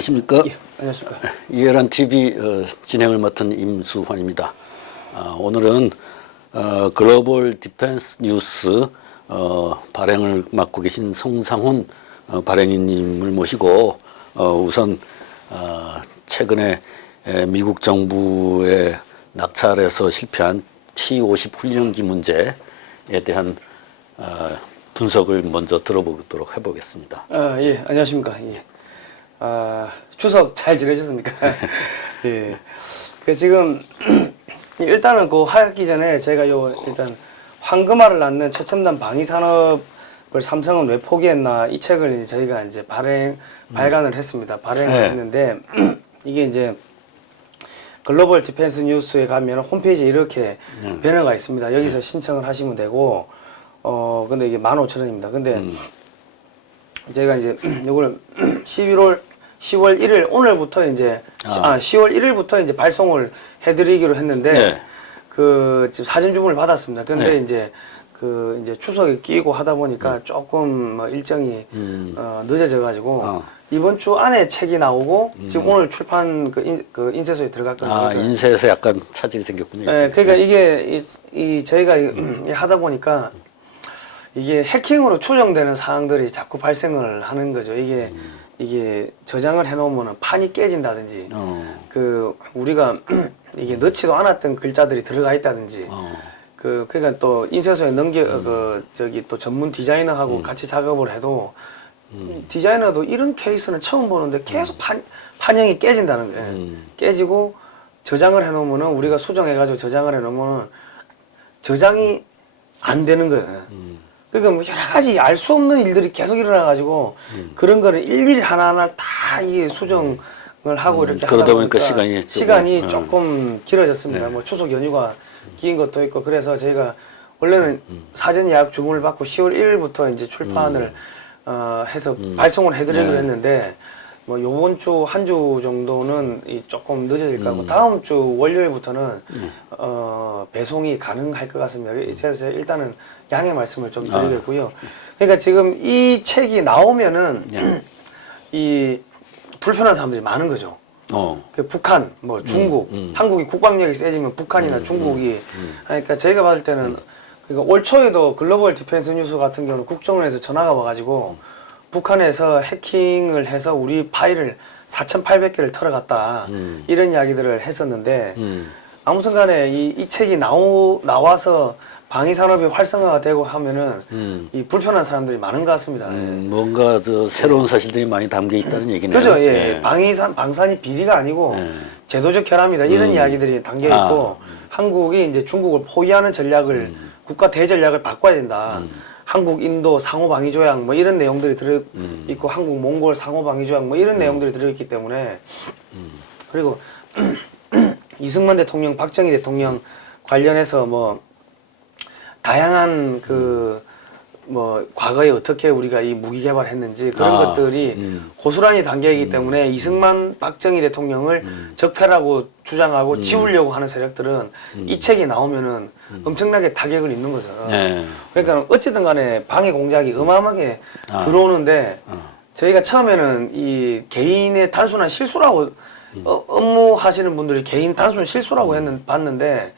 안녕하십니까? 예, 안녕하십니까? 이해란 TV 진행을 맡은 임수환입니다. 오늘은 글로벌 디펜스 뉴스 발행을 맡고 계신 송상훈 발행인님을 모시고 우선 최근에 미국 정부의 낙찰에서 실패한 T-50 훈련기 문제에 대한 분석을 먼저 들어보도록 해보겠습니다. 예, 안녕하십니까? 예. 추석 잘 지내셨습니까? 예. 지금 일단은 그 하기 전에 제가 일단 황금알을 낳는 최첨단 방위 산업을 삼성은 왜 포기했나 이 책을 이제 저희가 이제 발간을 했습니다. 발행을 했는데 이게 이제 글로벌 디펜스 뉴스에 가면 홈페이지에 이렇게 배너가 있습니다. 여기서 신청을 하시면 되고 근데 이게 15,000원입니다. 근데 제가 이제 요걸 10월 1일 오늘부터 이제 10월 1일부터 이제 발송을 해드리기로 했는데 네. 지금 사전 주문을 받았습니다. 근데 이제 이제 추석에 끼고 하다 보니까 조금 뭐 일정이 늦어져 가지고 이번 주 안에 책이 나오고 지금 오늘 출판 그 인쇄소에 들어갔거든요. 인쇄에서 약간 차질이 생겼군요. 네, 그러니까 이게 저희가 하다 보니까 이게 해킹으로 추정되는 사항들이 자꾸 발생을 하는 거죠. 이게 저장을 해놓으면 판이 깨진다든지, 우리가 이게 넣지도 않았던 글자들이 들어가 있다든지, 그러니까 또 인쇄소에 또 전문 디자이너하고 같이 작업을 해도, 디자이너도 이런 케이스는 처음 보는데 계속 판형이 깨진다는 거예요. 깨지고 저장을 해놓으면 우리가 수정해가지고 저장을 해놓으면 저장이 안 되는 거예요. 그러니까 뭐 여러 가지 알 수 없는 일들이 계속 일어나가지고 그런 거를 일일이 하나하나 다 이게 수정을 하고 이렇게 그러다 하다 보니까 시간이 조금 길어졌습니다. 뭐 추석 연휴가 긴 것도 있고 그래서 저희가 원래는 사전 예약 주문을 받고 10월 1일부터 이제 출판을 해서 발송을 해드리기로 했는데 뭐 요번 주 한 주 정도는 조금 늦어질 것 같고 다음 주 월요일부터는 배송이 가능할 것 같습니다. 그래서 일단은 양해 말씀을 좀 드리겠고요. 그러니까 지금 이 책이 나오면은 이 불편한 사람들이 많은 거죠. 북한, 뭐 중국, 한국이 국방력이 세지면 북한이나 중국이 그러니까 저희가 봤을 때는 그러니까 올 초에도 글로벌 디펜스 뉴스 같은 경우는 국정원에서 전화가 와가지고 북한에서 해킹을 해서 우리 파일을 4,800개를 털어갔다 이런 이야기들을 했었는데 아무튼 간에 이 책이 나와서 방위 산업이 활성화가 되고 하면은 이 불편한 사람들이 많은 것 같습니다. 뭔가 새로운 사실들이 많이 담겨 있다는 얘기네요. 그죠? 예. 방산이 비리가 아니고 제도적 결함이다 이런 이야기들이 담겨 있고 한국이 이제 중국을 포위하는 전략을 국가 대전략을 바꿔야 된다. 한국, 인도 상호방위조약 뭐 이런 내용들이 들어있고 한국, 몽골 상호방위조약 뭐 이런 내용들이 들어있기 때문에 그리고 이승만 대통령, 박정희 대통령 관련해서 뭐 다양한 뭐 과거에 어떻게 우리가 이 무기 개발했는지 그런 것들이 고스란히 담겨있기 때문에 이승만, 박정희 대통령을 적폐라고 주장하고 지우려고 하는 세력들은 이 책이 나오면은 엄청나게 타격을 입는 거죠. 그러니까 어찌든 간에 방해 공작이 어마어마하게 들어오는데 저희가 처음에는 이 개인의 단순한 실수라고 업무하시는 분들이 개인 단순 실수라고 봤는데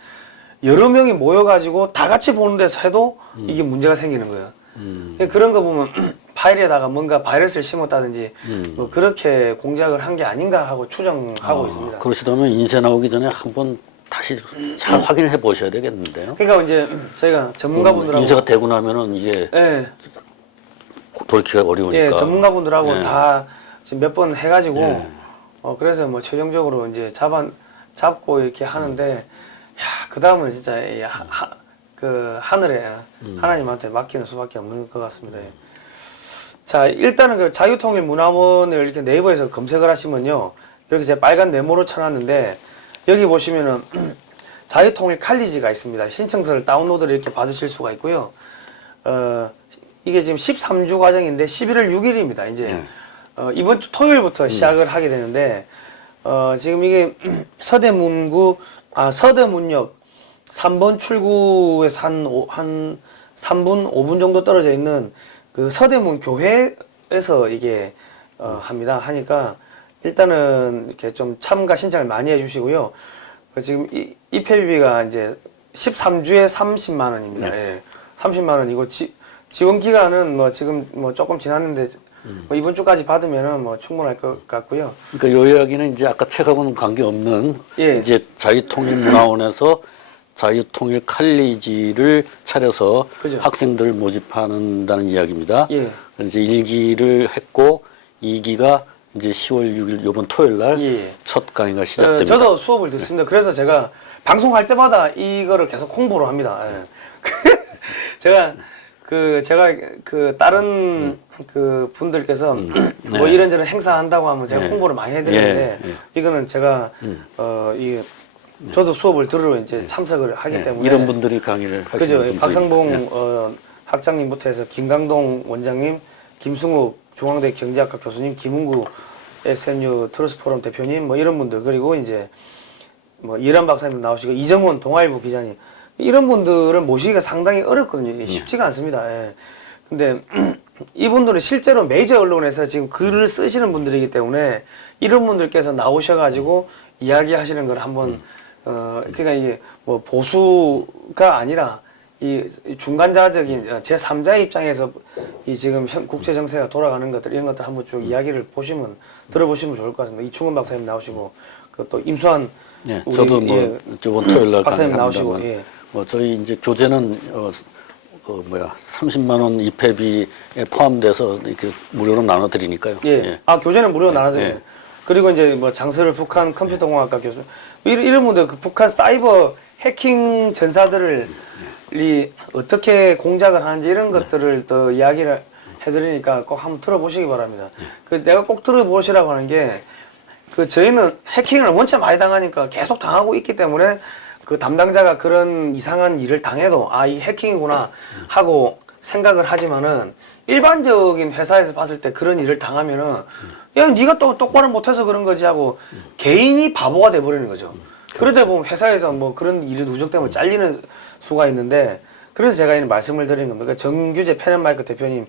여러 명이 모여가지고 다 같이 보는 데서 해도 이게 문제가 생기는 거예요. 그런 거 보면 파일에다가 뭔가 바이러스를 심었다든지 뭐 그렇게 공작을 한 게 아닌가 하고 추정하고 있습니다. 그러시다면 인쇄 나오기 전에 한번 다시 잘 확인해 보셔야 되겠는데요. 그러니까 이제 저희가 전문가분들하고 인쇄가 되고 나면은 이게 돌이키기가 어려우니까. 전문가분들하고 다 지금 몇 번 해가지고 그래서 뭐 최종적으로 이제 잡고 이렇게 하는데 그 다음은 진짜 하늘에 하나님한테 맡기는 수밖에 없는 것 같습니다. 자, 일단은 그 자유통일문화원을 이렇게 네이버에서 검색을 하시면요. 이렇게 제가 빨간 네모로 쳐놨는데 여기 보시면은 자유통일 칼리지가 있습니다. 신청서를 다운로드를 이렇게 받으실 수가 있고요. 이게 지금 13주 과정인데 11월 6일입니다. 이제 이번 주 토요일부터 시작을 하게 되는데 지금 이게 서대문역 3번 출구에서 한 3분, 5분 정도 떨어져 있는 그 서대문 교회에서 이게 합니다. 하니까 일단은 이렇게 좀 참가 신청을 많이 해주시고요. 지금 입회비가 이제 13주에 30만 원입니다. 네. 예. 30만 원이고 지원 기간은 뭐 지금 뭐 조금 지났는데 뭐 이번 주까지 받으면은 뭐 충분할 것 같고요. 그러니까 요 이야기는 이제 아까 책하고는 관계 없는 예. 이제 자유통일문화원에서 자유통일 칼리지를 차려서 그죠. 학생들을 모집한다는 이야기입니다. 예. 그래서 이제 1기를 했고 2기가 이제 10월 6일 요번 토요일 날 첫 예. 강의가 시작됩니다. 저도 수업을 듣습니다. 그래서 제가 방송할 때마다 이거를 계속 홍보를 합니다. 예. 제가 다른 그 분들께서 뭐 네. 이런저런 행사한다고 하면 제가 네. 홍보를 많이 해드리는데 이거는 제가 저도 수업을 들으러 이제 참석을 하기 때문에 이런 분들이 강의를 하시는 그죠. 분들이 박상봉 학장님부터 해서 김강동 원장님, 김승욱 중앙대 경제학과 교수님, 김은구 SNU 트러스 포럼 대표님 뭐 이런 분들 그리고 이제 뭐 이란 박사님 나오시고 이정원 동아일보 기자님 이런 분들을 모시기가 상당히 어렵거든요. 쉽지가 않습니다. 예. 근데 이분들은 실제로 메이저 언론에서 지금 글을 쓰시는 분들이기 때문에 이런 분들께서 나오셔가지고 이야기하시는 걸 한번 그러니까 이게 뭐 보수가 아니라 이 중간자적인 제3자의 입장에서 이 지금 국제 정세가 돌아가는 것들 이런 것들 한번 쭉 이야기를 들어보시면 좋을 것 같습니다. 이충원 박사님 나오시고 그 또 임수환 네, 저도 뭐 저번 토요일 날 박사님 강의를 나오시고 합니다만 뭐 저희 이제 교재는 30만 원 입회비에 포함돼서 이렇게 무료로 나눠드리니까요. 예. 아 교재는 무료로 나눠드려요. 예. 그리고 이제 뭐 장서를 북한 컴퓨터공학과 교수 이런 분들 그 북한 사이버 해킹 전사들을 어떻게 공작을 하는지 이런 것들을 또 이야기를 해드리니까 꼭 한번 들어보시기 바랍니다. 그 내가 꼭 들어보시라고 하는 게 그 저희는 해킹을 원체 많이 당하니까 계속 당하고 있기 때문에 그 담당자가 그런 이상한 일을 당해도 아, 이 해킹이구나 하고 생각을 하지만은 일반적인 회사에서 봤을 때 그런 일을 당하면은 야, 네가 또 똑바로 못해서 그런 거지 하고 개인이 바보가 돼버리는 거죠. 그러다 보면 회사에서 뭐 그런 일이 누적되면 잘리는 수가 있는데 그래서 제가 이 말씀을 드리는 겁니다. 그러니까 정규재 펜앤마이크 대표님,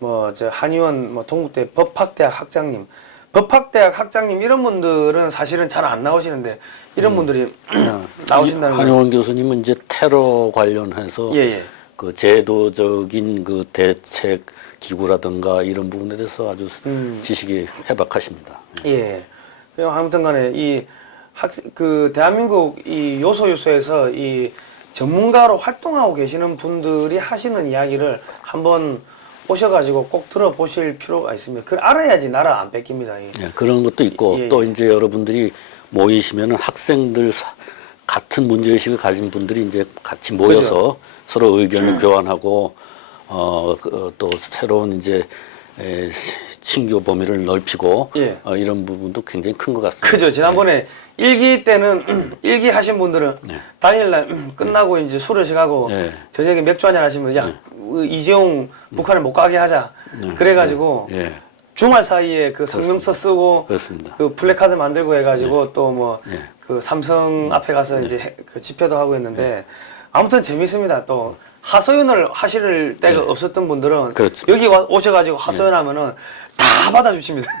뭐 저 한의원 뭐 동국대 법학대학 학장님, 법학대학 학장님 이런 분들은 사실은 잘 안 나오시는데 이런 분들이 나오신다는 거예요. 한용원 교수님은 이제 테러 관련해서 그 제도적인 그 대책 기구라든가 이런 부분에 대해서 아주 지식이 해박하십니다. 예. 아무튼간에 그 대한민국 이 요소에서 이 전문가로 활동하고 계시는 분들이 하시는 이야기를 한번 오셔가지고 꼭 들어보실 필요가 있습니다. 그걸 알아야지 나라 안 뺏깁니다. 예, 그런 것도 있고 또 이제 여러분들이 모이시면은 학생들 같은 문제의식을 가진 분들이 이제 같이 모여서 그죠. 서로 의견을 교환하고 또 새로운 이제 친교 범위를 넓히고 이런 부분도 굉장히 큰 것 같습니다. 그죠. 지난번에 일기 때는 일기 하신 분들은 당일날 끝나고 이제 술을 시가고 저녁에 맥주 한잔 하시면 야 이재용 북한에 못 가게 하자. 그래가지고 주말 사이에 그 성명서 쓰고 그렇습니다. 그 플래카드 만들고 해가지고 또 뭐 그 삼성 앞에 가서 이제 그 집회도 하고 했는데 아무튼 재밌습니다. 또 하소연을 하실 때가 없었던 분들은 그렇습니다. 여기 오셔가지고 하소연하면은 다 받아주십니다.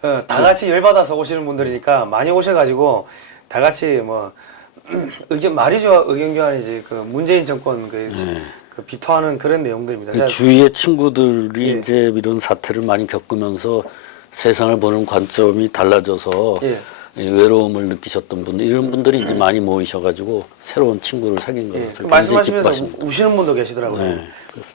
다 같이 열받아서 오시는 분들이니까 많이 오셔가지고 다 같이 뭐 의견 말이죠. 의견 교환이지 그 문재인 정권 그 비토하는 그런 내용들입니다. 그 주위의 친구들이 이제 이런 사태를 많이 겪으면서 세상을 보는 관점이 달라져서 외로움을 느끼셨던 분들 이런 분들이 이제 많이 모이셔가지고 새로운 친구를 사귄 거예요. 그 말씀하시면서 우시는 분도 계시더라고요.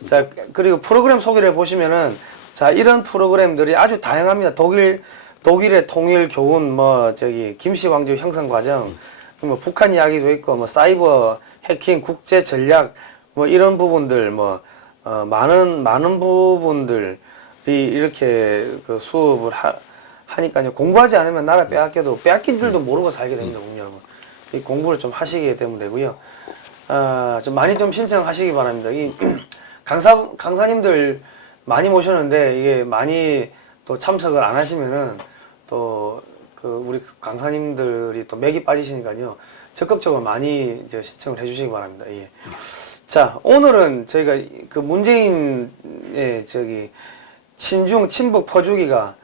자 그리고 프로그램 소개를 해보시면은 자 이런 프로그램들이 아주 다양합니다. 독일의 통일 교훈 뭐 저기 김씨 왕조 형성 과정 뭐 북한 이야기도 있고 뭐 사이버 해킹 국제 전략 뭐 이런 부분들 뭐 많은 부분들이 이렇게 그 수업을 하니까요. 공부하지 않으면 나라 빼앗겨도 빼앗긴 줄도 모르고 살게 됩니다, 여러분. 이 공부를 좀 하시게 되면 되고요. 좀 많이 좀 신청하시기 바랍니다. 이 강사님들 많이 모셨는데 이게 많이 또 참석을 안 하시면은 또 그 우리 강사님들이 또 맥이 빠지시니까요. 적극적으로 많이 이제 신청을 해주시기 바랍니다. 예. 자, 오늘은 저희가 그 문재인의 저기 친중 친북 퍼주기가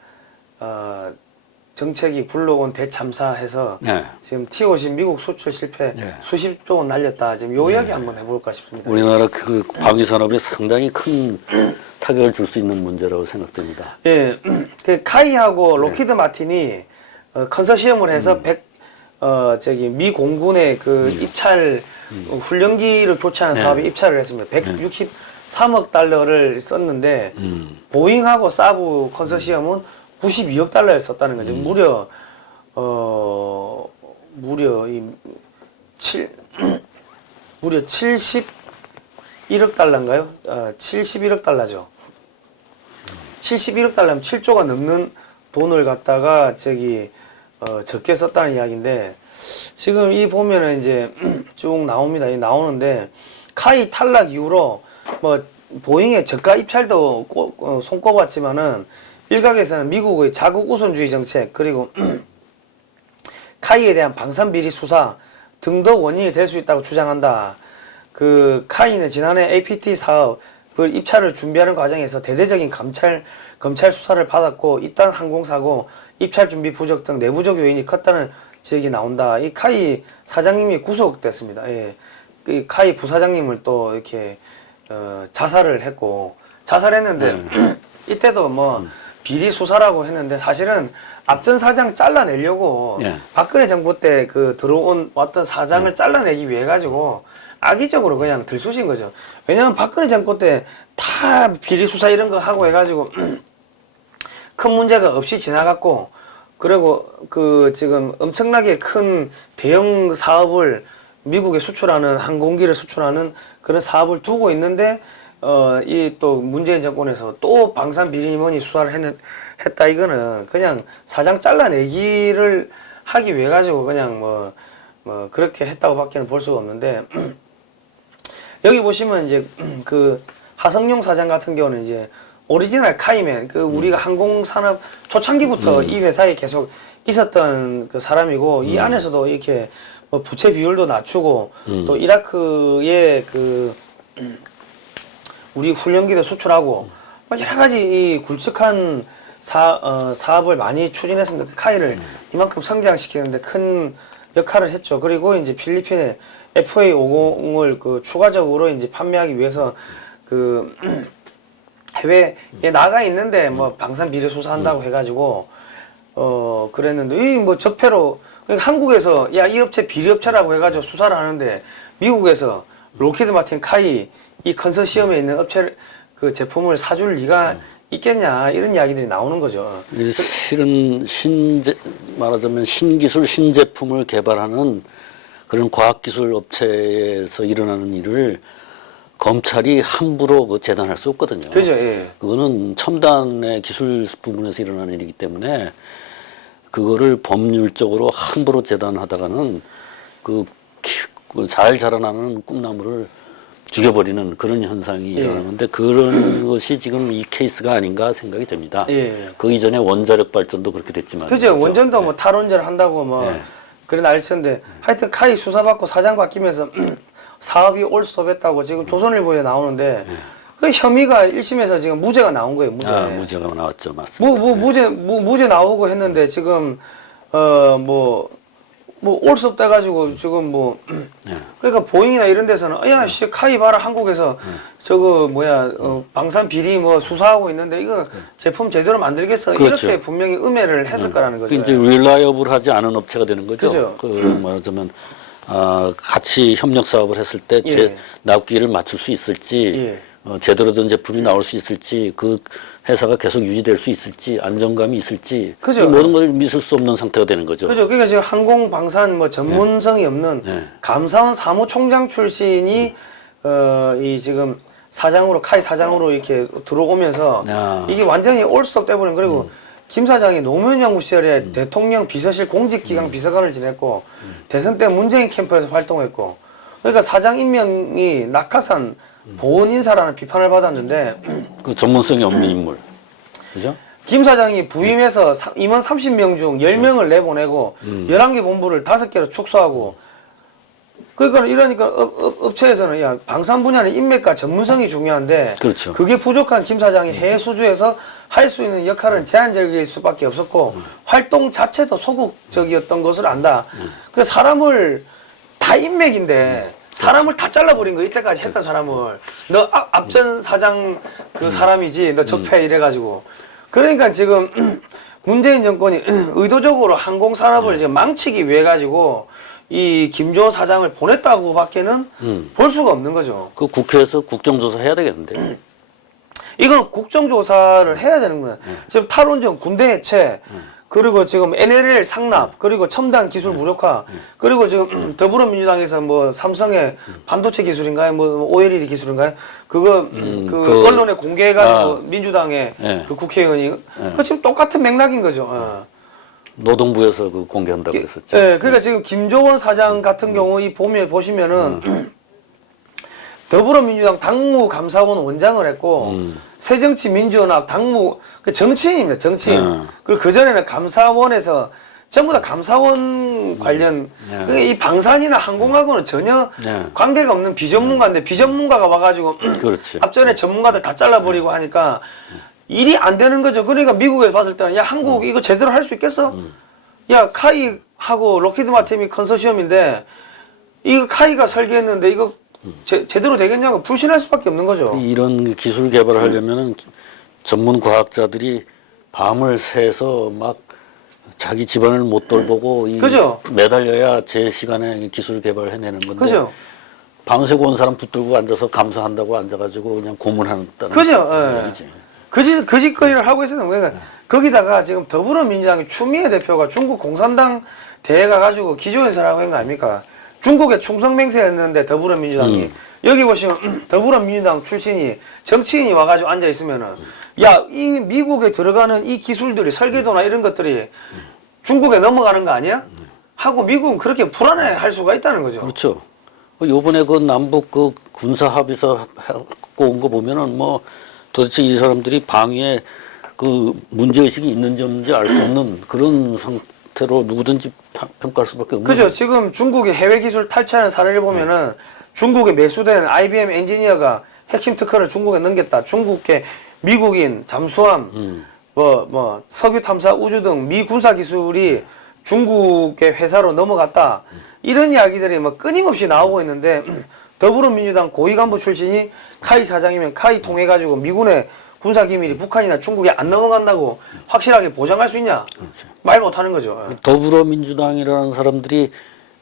정책이 불러온 대참사해서 네. 지금 T50 미국 수출 실패 네. 수십조 원 날렸다. 지금 요 이야기 한번 해볼까 싶습니다. 우리나라 그 방위 산업에 상당히 큰 타격을 줄 수 있는 문제라고 생각됩니다. 예, 그 카이하고 로키드 마틴이 컨소시엄을 해서 미 공군의 그 입찰 훈련기를 교체하는 네. 사업에 입찰을 했습니다. 163억 달러를 썼는데 보잉하고 사브 컨소시엄은 92억 달러를 썼다는 거죠. 무려 71억 달러인가요? 71억 달러죠. 71억 달러면 7조가 넘는 돈을 갖다가 적게 썼다는 이야기인데, 지금 이 보면은 이제 쭉 나옵니다. 나오는데, 카이 탈락 이후로 뭐 보잉의 저가 입찰도 손꼽았지만은 일각에서는 미국의 자국 우선주의 정책, 그리고 카이에 대한 방산 비리 수사 등도 원인이 될 수 있다고 주장한다. 그 카이는 지난해 APT 사업을 입찰을 준비하는 과정에서 대대적인 검찰 수사를 받았고, 이딴 항공사고 입찰 준비 부족 등 내부적 요인이 컸다는 지적이 나온다. 이 카이 사장님이 구속됐습니다. 예. 이 카이 부사장님을 또 이렇게 자살을 했고, 자살했는데 이때도 뭐 비리 수사라고 했는데, 사실은 앞전 사장 잘라내려고 박근혜 정부 때 그 왔던 사장을 잘라내기 위해 가지고 악의적으로 그냥 들쑤신 거죠. 왜냐하면 박근혜 정권 때 다 비리 수사 이런 거 하고 해가지고 큰 문제가 없이 지나갔고, 그리고 그 지금 엄청나게 큰 대형 사업을 미국에 수출하는, 항공기를 수출하는 그런 사업을 두고 있는데, 이 또 문재인 정권에서 또 방산 비리 뭐니 수사를 했다. 이거는 그냥 사장 잘라내기를 하기 위해 가지고 그냥 뭐 그렇게 했다고 밖에는 볼 수가 없는데, 여기 보시면 이제 그 하성룡 사장 같은 경우는 이제 오리지널 카이맨, 그 우리가 항공산업 초창기부터 이 회사에 계속 있었던 그 사람이고, 이 안에서도 이렇게 뭐 부채 비율도 낮추고 또 이라크에 그 우리 훈련기도 수출하고 뭐 여러 가지 이 굵직한 사업을 많이 추진했습니다. 카이를 이만큼 성장시키는데 큰 역할을 했죠. 그리고 이제 필리핀에 FA50을 그 추가적으로 이제 판매하기 위해서 그 해외에 나가 있는데 뭐 방산 비리 수사한다고 해가지고 그랬는데, 이 뭐 적폐로 한국에서 야, 이 업체 비리 업체라고 해가지고 수사를 하는데, 미국에서 로키드 마틴 카이 이 컨소시엄에 있는 업체 그 제품을 사줄 리가 있겠냐, 이런 이야기들이 나오는 거죠. 실은 말하자면 신기술 신제품을 개발하는 그런 과학기술 업체에서 일어나는 일을 검찰이 함부로 재단할 수 없거든요. 그죠, 예. 그거는 첨단의 기술 부분에서 일어나는 일이기 때문에 그거를 법률적으로 함부로 재단하다가는 그 잘 자라나는 꿈나무를 죽여버리는 그런 현상이 일어나는데, 그런 것이 지금 이 케이스가 아닌가 생각이 됩니다. 그 이전에 원자력 발전도 그렇게 됐지만. 그죠. 원전도 뭐 탈원전 한다고 뭐 그런 난리 쳤는데, 하여튼 카이 수사받고 사장 바뀌면서 사업이 올스톱했다고 지금 조선일보에 나오는데, 그 혐의가 1심에서 지금 무죄가 나온 거예요. 무죄가 나왔죠. 맞습니다. 무죄 나오고 했는데, 지금 올 수 없다 가지고 지금 그러니까 보잉이나 이런 데서는 야, 씨, 카이 봐라, 한국에서 저거 방산 비리 뭐 수사하고 있는데 이거 제품 제대로 만들겠어. 그렇죠. 이렇게 분명히 음해를 했을 거라는 거죠. 이제 릴라이어블하지 않은 업체가 되는 거죠. 그죠. 말하자면 같이 협력 사업을 했을 때 납기를 맞출 수 있을지, 제대로 된 제품이 나올 수 있을지, 그 회사가 계속 유지될 수 있을지, 안정감이 있을지, 그죠. 모든 걸 믿을 수 없는 상태가 되는 거죠. 그죠. 그러니까 지금 항공 방산 전문성이 없는 감사원 사무총장 출신이 이 지금 카이 사장으로 이렇게 들어오면서 이게 완전히 올스톱 돼버린. 그리고 김 사장이 노무현 정부 시절에 대통령 비서실 공직기강 비서관을 지냈고, 대선 때 문재인 캠프에서 활동했고, 그러니까 사장 임명이 낙하산 보온 인사라는 비판을 받았는데, 그 전문성이 없는 인물, 그죠? 김 사장이 부임해서 임원 30명 중 10명을 내보내고 11개 본부를 5개로 축소하고, 그러니까 이러니까 업체에서는 야 방산 분야는 인맥과 전문성이 중요한데 그렇죠. 그게 부족한 김 사장이 해외 수주에서 할 수 있는 역할은 제한적일 수밖에 없었고 활동 자체도 소극적이었던 것을 안다. 그 사람을 다 인맥인데 사람을 다 잘라버린 거 이때까지 했던 사람을 너 앞전 사장 그 사람이지 너 접해 이래가지고 그러니까 지금 문재인 정권이 의도적으로 항공산업을 지금 망치기 위해 가지고 이 김조원 사장을 보냈다고 밖에는 볼 수가 없는 거죠. 그 국회에서 국정조사 해야 되겠는데. 이건 국정조사를 해야 되는 거야. 지금 탈원전 군대 해체, 그리고 지금 NLL 상납, 그리고 첨단 기술 무력화, 그리고 지금 더불어민주당에서 뭐 삼성의 반도체 기술인가요? 뭐 OLED 기술인가요? 그거 그 언론에 공개해가지고 민주당의 네. 그 국회의원이 그 지금 똑같은 맥락인 거죠. 노동부에서 그 공개한다고 그랬었죠. 네, 그러니까 지금 김조원 사장 같은 경우 이 보시면은 더불어민주당 당무감사원 원장을 했고 새정치민주연합 당무 그 정치인입니다. 정치인. 그리고 그 전에는 감사원에서 전부 다 감사원 관련 그러니까 이 방산이나 항공하고는 전혀 관계가 없는 비전문가인데 비전문가가 와가지고 그렇지. 앞전에 전문가들 다 잘라버리고 하니까 일이 안 되는 거죠. 그러니까 미국에 봤을 때는 야 한국 이거 제대로 할 수 있겠어? 야 카이하고 로키드 마틴이 컨소시엄인데 이거 카이가 설계했는데 이거 제대로 되겠냐고 불신할 수밖에 없는 거죠. 이런 기술 개발을 하려면은 전문 과학자들이 밤을 새서 막 자기 집안을 못 돌보고 그죠? 매달려야 제 시간에 기술 개발을 해내는 건데 그죠? 밤새고 온 사람 붙들고 앉아서 감사한다고 앉아가지고 그냥 고문한다는 그죠? 얘기지. 그 짓거리를 하고 있었는 거예요. 거기다가 지금 더불어민주당의 추미애 대표가 중국 공산당 대회 가가지고 기조연설하고 있는 거 아닙니까? 중국에 충성맹세였는데 더불어민주당이 여기 보시면 더불어민주당 출신이 정치인이 와가지고 앉아 있으면은 야 이 미국에 들어가는 이 기술들이 설계도나 이런 것들이 중국에 넘어가는 거 아니야? 하고 미국은 그렇게 불안해할 수가 있다는 거죠. 그렇죠. 요번에 그 남북 그 군사 합의서 하고 온 거 보면은 뭐 도대체 이 사람들이 방위에 그 문제의식이 있는지 없는지 알 수 없는 그런 상태로 누구든지 평가할 수밖에 없는 그죠. 지금 중국의 해외 기술 탈취하는 사례를 보면은 중국에 매수된 IBM 엔지니어가 핵심 특허를 중국에 넘겼다. 중국의 미국인 잠수함, 뭐 석유 탐사 우주 등 미 군사 기술이 중국의 회사로 넘어갔다. 이런 이야기들이 뭐 끊임없이 나오고 있는데 더불어민주당 고위 간부 출신이 카이 사장이면 카이 통해 가지고 미군의 군사 기밀이 북한이나 중국에 안 넘어간다고 확실하게 보장할 수 있냐? 말 못하는 거죠. 더불어민주당이라는 사람들이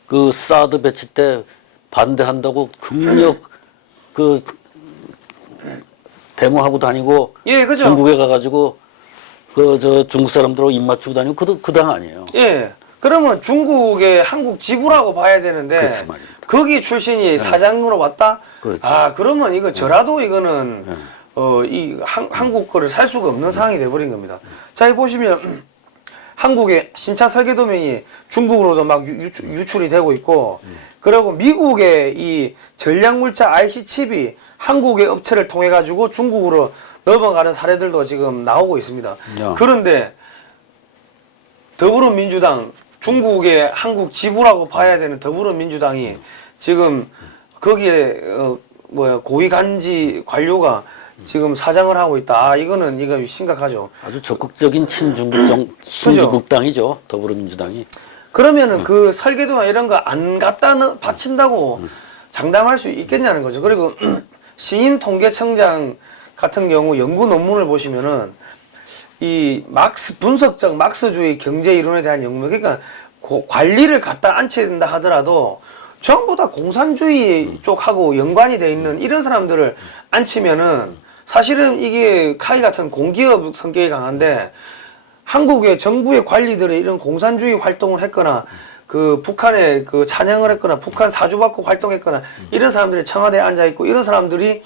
그 사드 배치 때 반대한다고 극력 그 데모하고 다니고 예, 그죠. 중국에 가가지고 그 저 중국 사람들하고 입 맞추고 다니고 그 당 아니에요. 예. 그러면 중국의 한국 지부라고 봐야 되는데 글쎄 말입니다. 거기 출신이 사장으로 왔다? 그렇죠. 아 그러면 이거 저라도 이거는 이 한국 거를 살 수가 없는 상황이 돼버린 겁니다. 자, 이 보시면 한국의 신차 설계도면이 중국으로도 막 유출이 되고 있고 그리고 미국의 이 전략물자 IC 칩이 한국의 업체를 통해 가지고 중국으로 넘어가는 사례들도 지금 나오고 있습니다. 그런데 더불어민주당 중국의 한국 지부라고 봐야 되는 더불어민주당이 지금 거기에 고위 간지 관료가 지금 사장을 하고 있다. 아, 이거 심각하죠. 아주 적극적인 친중국당이죠. 더불어민주당이. 그러면은 그 설계도나 이런 거 안 갖다 바친다고 장담할 수 있겠냐는 거죠. 그리고 신임통계청장 같은 경우 연구 논문을 보시면은 이 분석적 막스주의 경제 이론에 대한 연구, 그러니까 관리를 갖다 앉혀야 된다 하더라도 전부 다 공산주의 쪽하고 연관이 돼 있는 이런 사람들을 앉히면은 사실은 이게 카이 같은 공기업 성격이 강한데 한국의 정부의 관리들이 이런 공산주의 활동을 했거나 그 북한에 그 찬양을 했거나 북한 사주받고 활동했거나 이런 사람들이 청와대에 앉아 있고 이런 사람들이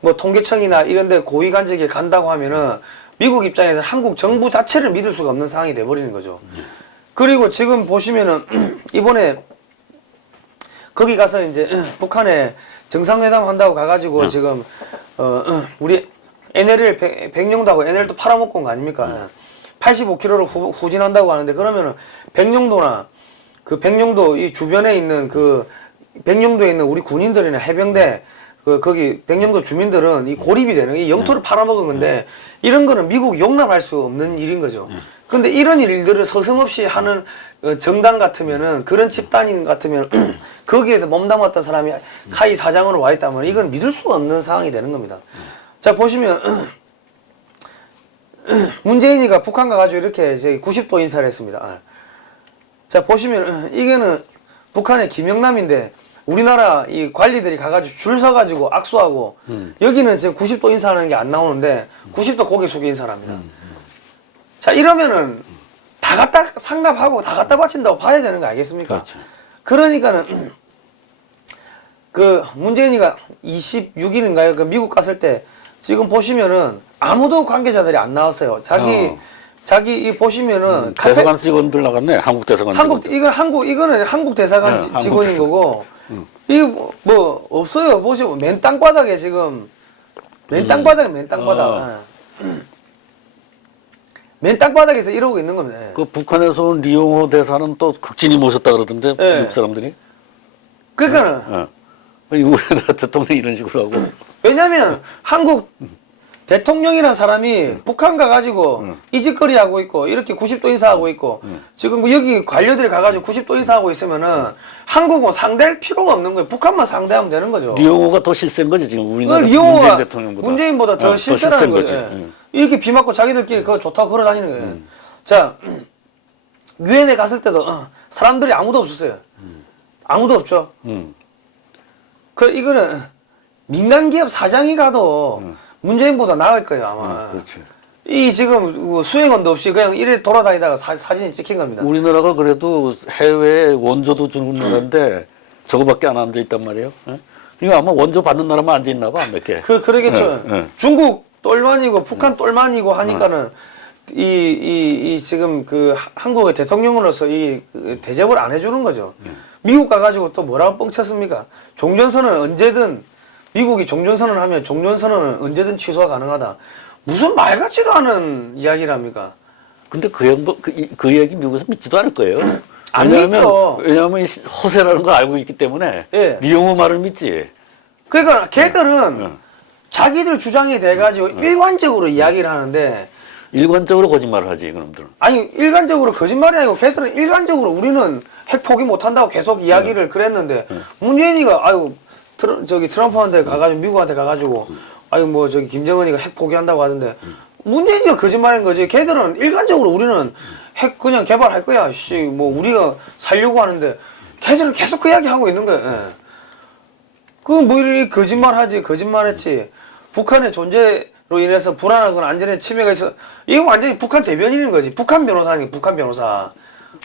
뭐 통계청이나 이런 데 고위 간직에 간다고 하면은 미국 입장에서 한국 정부 자체를 믿을 수가 없는 상황이 돼버리는 거죠. 그리고 지금 보시면은 이번에 거기 가서 이제 북한에 정상회담 한다고 가가지고 지금 우리 NLL 백령도하고 NLL도 팔아먹고 온 거 아닙니까? 85km로 후진한다고 하는데 그러면은 백령도나 그 백령도 이 주변에 있는 그 백령도에 있는 우리 군인들이나 해병대 거기 백령도 주민들은 이 고립이 되는 이 영토를 팔아먹은 건데 이런 거는 미국이 용납할 수 없는 일인 거죠. 근데 이런 일들을 서슴없이 하는 정당 같으면은 그런 집단인 같으면 거기에서 몸담았던 사람이 카이 사장으로 와 있다면 이건 믿을 수가 없는 상황이 되는 겁니다. 자 보시면 문재인이가 북한 가가지고 이렇게 이제 90도 인사를 했습니다. 자 보시면 이게는 북한의 김영남인데 우리나라 이 관리들이 가가지고 줄 서가지고 악수하고 여기는 지금 90도 인사하는 게 안 나오는데 90도 고개 숙여 인사를 합니다. 자 이러면은 다 갖다 상납하고 다 갖다 바친다고 봐야 되는 거 알겠습니까? 그렇죠. 그러니까는 그 문재인이가 26일인가요? 그 미국 갔을 때 지금 보시면은 아무도 관계자들이 안 나왔어요. 자기 이 보시면은 대사관 직원들 나갔네. 한국 대사관 직원들. 이거는 한국 대사관 네, 직원인 한국 거고 이거 뭐 없어요. 보시면 맨 땅바닥에 지금 맨 땅바닥에 맨 땅바닥. 맨 땅바닥에서 이러고 있는 겁니다. 예. 그 북한에서 온 리용호 대사는 또 극진히 모셨다 그러던데 예. 미국 사람들이. 그러니까는 우리나라 대통령이 이런 식으로 하고. 왜냐면 한국 대통령이라는 사람이 북한 가가지고 이짓거리 하고 있고 이렇게 90도 인사하고 있고 지금 뭐 여기 관료들이 가가지고 90도 인사하고 있으면은 한국은 상대할 필요가 없는 거예요. 북한만 상대하면 되는 거죠. 리용호가 더 실세인 거지 지금 우리나라 리용호가 문재인 대통령보다. 문재인보다 더 실세라는 거지. 이렇게 비 맞고 자기들끼리 그거 좋다고 걸어 다니는 거예요. 자 유엔에 갔을 때도 사람들이 아무도 없었어요. 아무도 없죠. 그 이거는 민간 기업 사장이 가도 문재인보다 나을 거예요 아마. 그렇지. 이 지금 뭐 수행원도 없이 그냥 이래 돌아다니다가 사진이 찍힌 겁니다. 우리나라가 그래도 해외에 원조도 주는 나라인데 저거밖에 안 앉아 있단 말이에요. 이거 아마 원조 받는 나라만 앉아 있나 봐, 몇 개. 그러겠죠. 중국 똘만이고 북한 똘만이고 하니까는 이 지금 그 한국의 대통령으로서 이 대접을 안 해주는 거죠. 미국 가가지고 또 뭐라고 뻥쳤습니까? 종전선언은 언제든 미국이 종전선언을 하면 종전선언은 언제든 취소가 가능하다. 무슨 말 같지도 않은 이야기랍니까? 근데 그 얘기 미국에서 믿지도 않을 거예요. 안 믿죠. 왜냐하면 이 허세라는 걸 알고 있기 때문에 예. 리용호 말을 믿지. 그러니까 걔들은 자기들 주장이 돼가지고 일관적으로 이야기를 하는데 일관적으로 거짓말을 하지 그놈들은. 아니 일관적으로 거짓말이 아니고 걔들은 일관적으로 우리는 핵 포기 못한다고 계속 이야기를 그랬는데 문재인이가 저기 트럼프한테 가가지고 미국한테 가가지고 뭐 저기 김정은이가 핵 포기한다고 하던데 문재인이가 거짓말인 거지. 걔들은 일관적으로 우리는 핵 그냥 개발할 거야. 뭐 우리가 살려고 하는데 걔들은 계속 그 이야기 하고 있는 거야. 그 뭐 이렇게 거짓말했지. 북한의 존재로 인해서 불안한 건 안전에 침해가 있어. 이거 완전히 북한 대변인인 거지. 북한 변호사니 북한 변호사.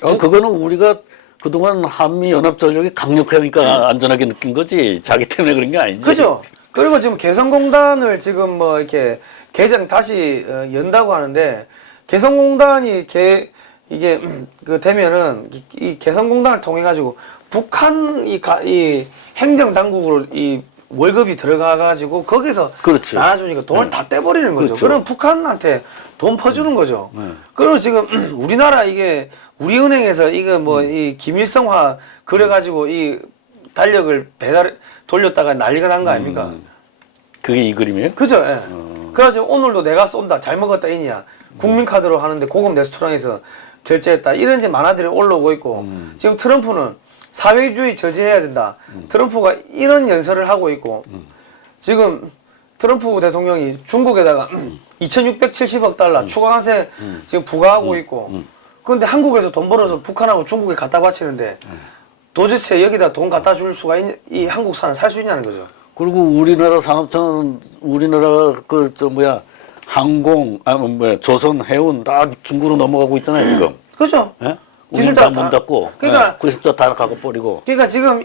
그거는 우리가 그동안 한미 연합 전력이 강력하니까 안전하게 느낀 거지. 자기 때문에 그런 게 아니지. 그죠? 그리고 지금 개성공단을 지금 뭐 이렇게 개정 다시 연다고 하는데 개성공단이 이게 그 되면은 이 개성공단을 통해 가지고 북한 이 행정 당국으로 이 월급이 들어가 가지고 거기서 그렇지. 나눠주니까 돈을 다 떼버리는 거죠. 그렇죠. 그럼 북한한테 돈 퍼주는 거죠. 그리고 지금 우리나라 이게 우리은행에서 이거 뭐 이 김일성화 그래가지고 이 달력을 돌렸다가 난리가 난 거 아닙니까? 그게 이 그림이에요? 그죠? 예. 그래가지고 오늘도 내가 쏜다 잘 먹었다 이냐 국민카드로 하는데 고급 레스토랑에서 결제했다 이런 이제 만화들이 올라오고 있고 지금 트럼프는 사회주의 저지해야 된다. 트럼프가 이런 연설을 하고 있고 지금 트럼프 대통령이 중국에다가 2,670억 달러 추가 관세 지금 부과하고 있고 그런데 한국에서 돈 벌어서 북한하고 중국에 갖다 바치는데 도대체 여기다 돈 갖다 줄 수가 이 한국 사람 살 수 있냐는 거죠. 그리고 우리나라 산업청은 우리나라 항공 조선 해운 다 중국으로 넘어가고 있잖아요 지금. 그죠? 예? 기술 다 문 닫고. 그러니까 기술자 다 가고 버리고. 그러니까 지금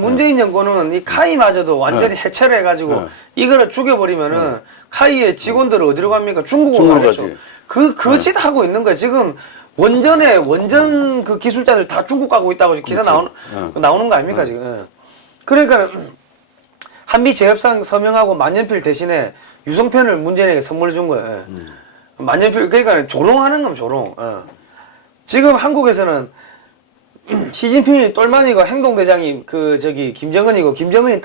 문재인 정권은 이 카이마저도 완전히 해체를 해가지고 이거를 죽여버리면은 카이의 직원들은 어디로 갑니까? 중국으로 가죠. 그 짓 하고 있는 거예요. 지금 원전 그 기술자들 다 중국 가고 있다고 기사 나오는 거 아닙니까 지금? 그러니까 한미 재협상 서명하고 만년필 대신에 유성편을 문재인에게 선물해 준 거예요. 만년필 그러니까 조롱하는 겁니다. 조롱. 지금 한국에서는 시진핑이 똘마니고 행동대장이 그 저기 김정은이고 김정은이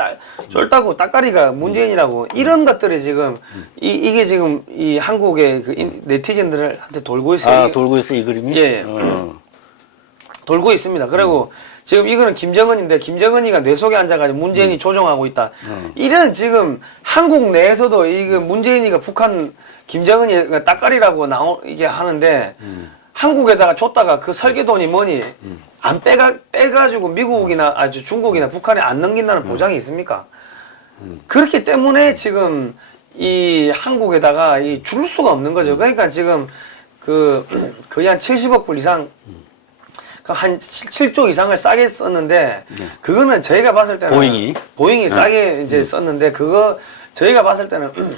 쫄따고 따까리가 문재인이라고 이런 것들이 지금 이게 지금 이 한국의 그 네티즌들한테 돌고 있어요. 아, 돌고 있어 이 그림이? 예. 돌고 있습니다. 그리고 지금 이거는 김정은인데 김정은이가 뇌 속에 앉아가지고 문재인이 조종하고 있다. 이런 지금 한국 내에서도 이거 문재인이가 북한 김정은이 따까리라고 이게 하는데 한국에다가 줬다가 그 설계돈이 뭐니 안 빼가지고 미국이나 아주 중국이나 북한에 안 넘긴다는 보장이 있습니까? 그렇기 때문에 지금 이 한국에다가 이 줄 수가 없는 거죠. 그러니까 지금 거의 한 70억 불 이상 한 7조 이상을 싸게 썼는데 그거는 저희가 봤을 때는 보잉이 싸게 이제 썼는데 그거 저희가 봤을 때는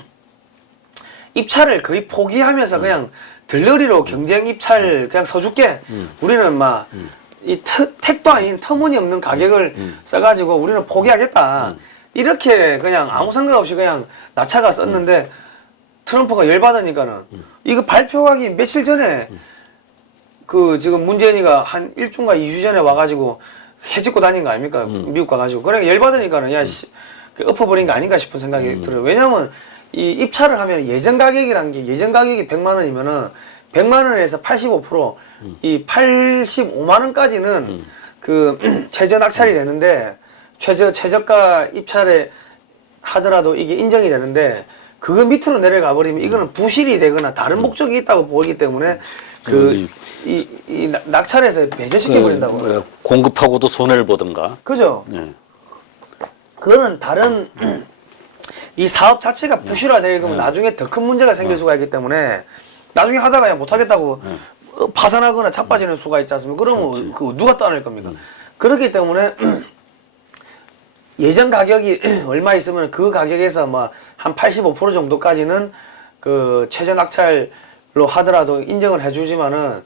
입찰을 거의 포기하면서 그냥 들러리로 경쟁 입찰 그냥 서줄게 우리는 막 이 택도 아닌 터무니없는 가격을 써가지고 우리는 포기하겠다 이렇게 그냥 아무 생각 없이 그냥 나차가 썼는데 트럼프가 열받으니까는 이거 발표하기 며칠 전에 그 지금 문재인이가 한 1주인가 2주 전에 와가지고 해집고 다닌 거 아닙니까? 미국 가가지고. 그러니까 열받으니까는 야, 엎어버린 거 아닌가 싶은 생각이 들어요. 왜냐면 이 입찰을 하면 예전 가격이라는 게 예전 가격이 100만 원이면은 100만 원에서 85% 이 85만 원까지는 그 최저 낙찰이 되는데 최저가 입찰에 하더라도 이게 인정이 되는데 그거 밑으로 내려가 버리면 이거는 부실이 되거나 다른 목적이 있다고 보기 때문에 이 낙찰에서 배제시켜 버린다고. 공급하고도 손해를 보든가. 그죠? 네. 그거는 다른 이 사업 자체가 부실화되면 나중에 더 큰 문제가 생길 수가 있기 때문에 나중에 하다가 그냥 못하겠다고 파산하거나 자빠지는 수가 있지 않습니까? 그러면 그 누가 떠날 겁니까? 그렇기 때문에 예전 가격이 얼마 있으면 그 가격에서 뭐 한 85% 정도까지는 그 최저 낙찰로 하더라도 인정을 해주지만은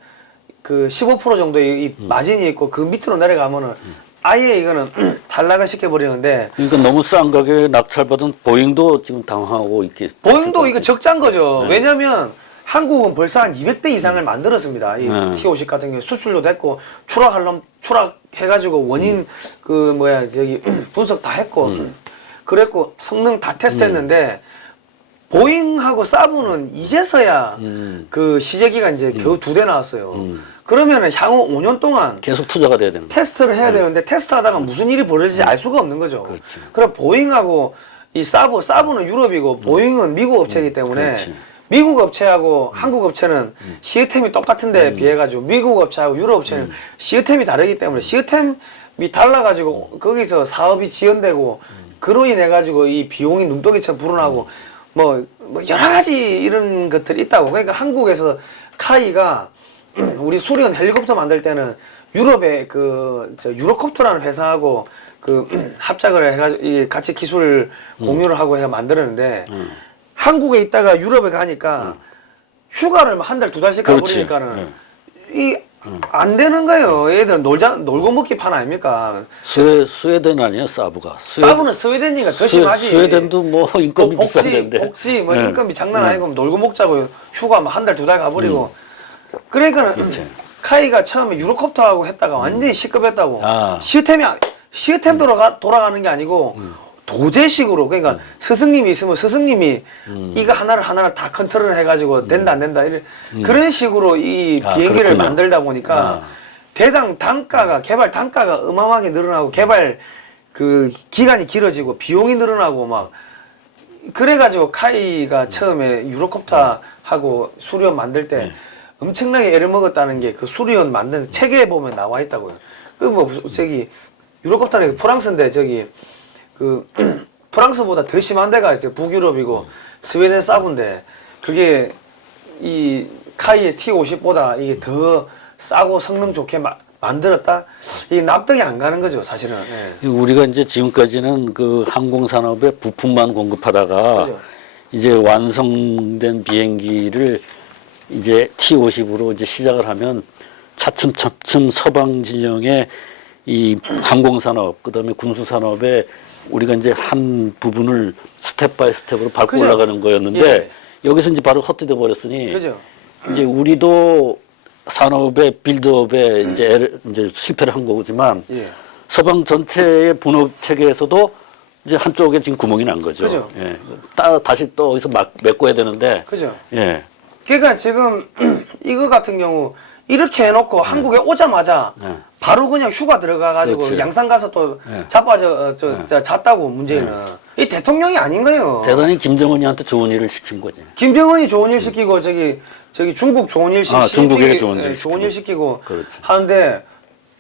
그 15% 정도의 이 마진이 있고 그 밑으로 내려가면은 아예 이거는 탈락을 시켜버리는데. 그러니까 너무 싼 가격에 낙찰받은 보잉도 지금 당황하고 있게. 보잉도 이거 적자인 거죠. 네. 왜냐면 한국은 벌써 한 200대 이상을 만들었습니다. 이 T50 같은 경우 수출도 됐고 추락해가지고 원인 저기 분석 다 했고 그랬고 성능 다 테스트했는데 보잉하고 사브는 이제서야 그 시제기가 이제 겨우 2대 나왔어요. 그러면은 향후 5년 동안 계속 투자가 돼야 되는 테스트를 해야 되는데 테스트하다가 무슨 일이 벌어질지 알 수가 없는 거죠. 그렇지. 그럼 보잉하고 이 사브는 유럽이고 보잉은 미국 업체이기 때문에 그렇지. 미국 업체하고 한국 업체는 시스템이 똑같은데 비해가지고 미국 업체하고 유럽 업체는 시스템이 다르기 때문에 시스템이 달라가지고 거기서 사업이 지연되고 그로 인해 가지고 이 비용이 눈덩이처럼 불어나고 뭐 여러 가지 이런 것들이 있다고. 그러니까 한국에서 카이가 우리 수리온 헬리콥터 만들 때는 유럽의 유로콥터라는 회사하고 합작을 해가지고 같이 기술 공유를 하고 해서 만들었는데 한국에 있다가 유럽에 가니까 휴가를 한 달, 2달씩 가버리니까는 안 되는 거예요. 얘들 놀고 먹기 판 아닙니까? 스웨덴 아니에요, 사브가? 사브는 스웨덴이니까 더 심하지. 스웨덴도 뭐 인건비 비싼데. 복지, 인건비 장난 아니고 놀고 먹자고 휴가 한 달, 2달 가버리고. 그러니까는 카이가 처음에 유로콥터하고 했다가 완전히 시급했다고. 시스템 돌아가는 게 아니고 도제식으로. 그러니까 스승님이 있으면 스승님이 이거 하나를 다 컨트롤 해가지고 된다 안 된다 그런 식으로 이 비행기를 그렇구나. 만들다 보니까 대당 단가가 개발 단가가 어마어마하게 늘어나고 개발 그 기간이 길어지고 비용이 늘어나고 막 그래가지고 카이가 처음에 유로콥터하고 수리온 만들 때 엄청나게 애를 먹었다는 게 그 수리온 만든 책에 보면 나와 있다고요. 저기 유로콥터는 프랑스인데 저기 프랑스보다 더 심한 데가 이제 북유럽이고 스웨덴 사브인데 그게 이 카이의 T50보다 이게 더 싸고 성능 좋게 만들었다? 이게 납득이 안 가는 거죠, 사실은. 네. 우리가 이제 지금까지는 그 항공산업에 부품만 공급하다가 그죠. 이제 완성된 비행기를 이제 T50으로 이제 시작을 하면 차츰차츰 서방 진영의 이 항공산업, 그 다음에 군수산업에 우리가 이제 한 부분을 스텝 바이 스텝으로 밟고 그죠. 올라가는 거였는데 여기서 이제 바로 헛디뎌 버렸으니 그죠. 이제 우리도 산업의 빌드업에 이제 실패를 한 거지만 예. 서방 전체의 분업 체계에서도 이제 한쪽에 지금 구멍이 난 거죠. 그죠. 예. 다시 또 어디서 메꿔야 되는데. 그죠. 예. 그러니까 지금 이거 같은 경우 이렇게 해놓고 한국에 오자마자 네. 바로 그냥 휴가 들어가가지고 그렇지. 양산 가서 또 네. 자빠져 잤다고 문재인은 이 대통령이 아닌 거예요. 대단히 김정은이한테 좋은 일을 시킨 거지. 김정은이 좋은 일 시키고 저기 중국 좋은 일 시키고 중국에 좋은 일 좋은 일 시키고 그렇지. 하는데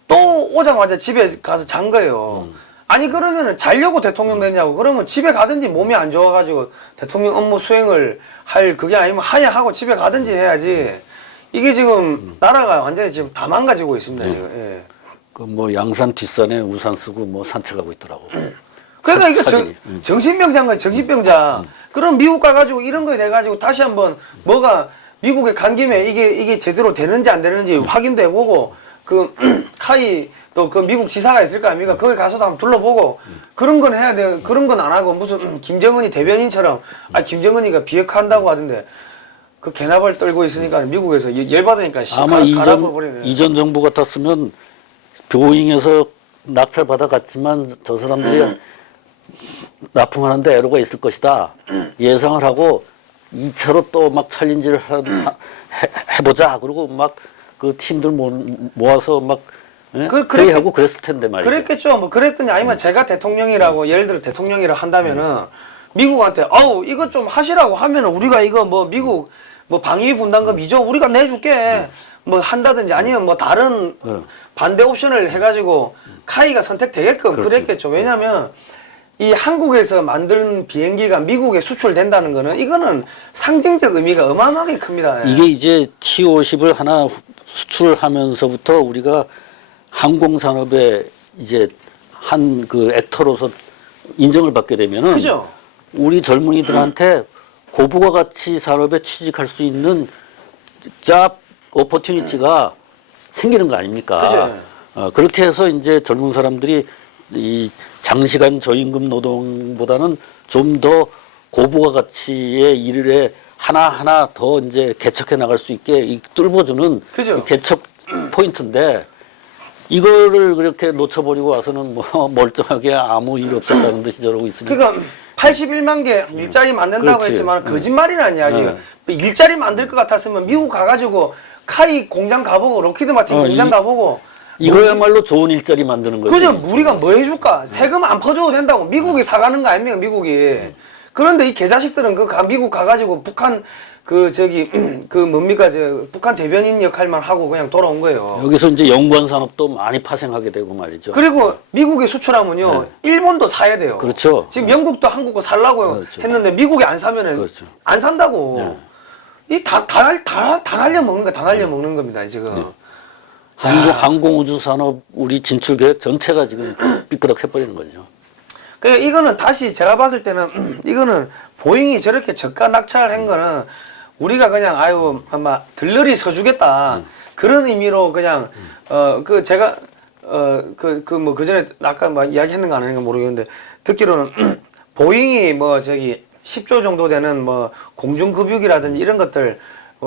또 오자마자 집에 가서 잔 거예요. 아니 그러면은 자려고 대통령 됐냐고. 그러면 집에 가든지 몸이 안 좋아가지고 대통령 업무 수행을 할 그게 아니면 하야하고 집에 가든지 해야지. 이게 지금 나라가 완전히 지금 다 망가지고 있습니다. 지금. 예. 그 뭐 양산 뒷산에 우산 쓰고 뭐 산책하고 있더라고. 그러니까 이게 사진이. 정신병자인 거예요. 정신병자. 그럼 미국 가가지고 이런 거에 돼가지고 다시 한번 뭐가 미국에 간 김에 이게 제대로 되는지 안 되는지 확인도 해보고 그 카이 또 그 미국 지사가 있을 거 아닙니까? 거기 가서도 한번 둘러보고 그런 건 해야 돼. 그런 건 안 하고 무슨 김정은이 대변인처럼 김정은이가 비핵화한다고 하던데 그 개나발 떨고 있으니까 미국에서 열받으니까 아마 갈아버리네. 이전 정부 같았으면 보잉에서 낙찰 받아갔지만 저 사람들이 납품하는데 애로가 있을 것이다 예상을 하고 2차로 또 막 챌린지를 해보자 그러고 막 그 팀들 모아서 막 회의하고 그랬을 텐데 말이야. 그랬겠죠. 뭐 그랬더니 아니면 제가 대통령이라고 예를 들어 대통령이라 한다면은 미국한테 이거 좀 하시라고 하면은 우리가 이거 뭐 미국 뭐 방위비 분담금 이죠 우리가 내줄게 뭐 한다든지 아니면 뭐 다른 반대 옵션을 해가지고 카이가 선택되게끔 그랬겠죠. 왜냐하면 이 한국에서 만든 비행기가 미국에 수출된다는 거는 이거는 상징적 의미가 어마어마하게 큽니다. 이게 이제 T-50을 하나 수출하면서부터 우리가 항공산업에 이제 한 그 액터로서 인정을 받게 되면은 그죠? 우리 젊은이들한테 고부가 가치 산업에 취직할 수 있는 잡 오퍼튜니티가 생기는 거 아닙니까? 그렇게 해서 이제 젊은 사람들이 이 장시간 저임금 노동보다는 좀 더 고부가 가치의 일에 하나하나 더 이제 개척해 나갈 수 있게 뚫어주는 그죠? 개척 포인트인데 이거를 그렇게 놓쳐버리고 와서는 뭐 멀쩡하게 아무 일 없었다는 듯이 저러고 있으니까. 그러니까 81만 개 일자리 만든다고 그렇지. 했지만 거짓말이라는 이야기예요. 일자리 만들 것 같았으면 미국 가가지고 카이 공장 가보고 록히드 마틴 공장 가보고 이거야말로 좋은 일자리 만드는 거죠. 그죠? 우리가 뭐 해줄까? 세금 안 퍼줘도 된다고 미국이 사가는 거 아닙니까? 미국이. 그런데 이 개자식들은 미국 가가지고 북한 그 뭡니까 북한 대변인 역할만 하고 그냥 돌아온 거예요. 여기서 이제 연관 산업도 많이 파생하게 되고 말이죠. 그리고 미국에 수출하면요 일본도 사야 돼요. 그렇죠. 지금 영국도 한국 거 살라고 그렇죠. 했는데 미국이 안 사면은 그렇죠. 안 산다고. 이 다 날려 먹는 거 다 날려 먹는 겁니다 지금. 항공우주 산업 우리 진출 계획 전체가 지금 삐끄덕 해버리는 거죠. 그러니까 이거는 다시 제가 봤을 때는 이거는 보잉이 저렇게 저가 낙찰한 거는 우리가 그냥 아마 들러리 서주겠다 그런 의미로 그냥 제가 뭐 그전에 아까 막 이야기했는가 안 했는가 모르겠는데 듣기로는 보잉이 뭐 10조 정도 되는 뭐 공중급육이라든지 이런 것들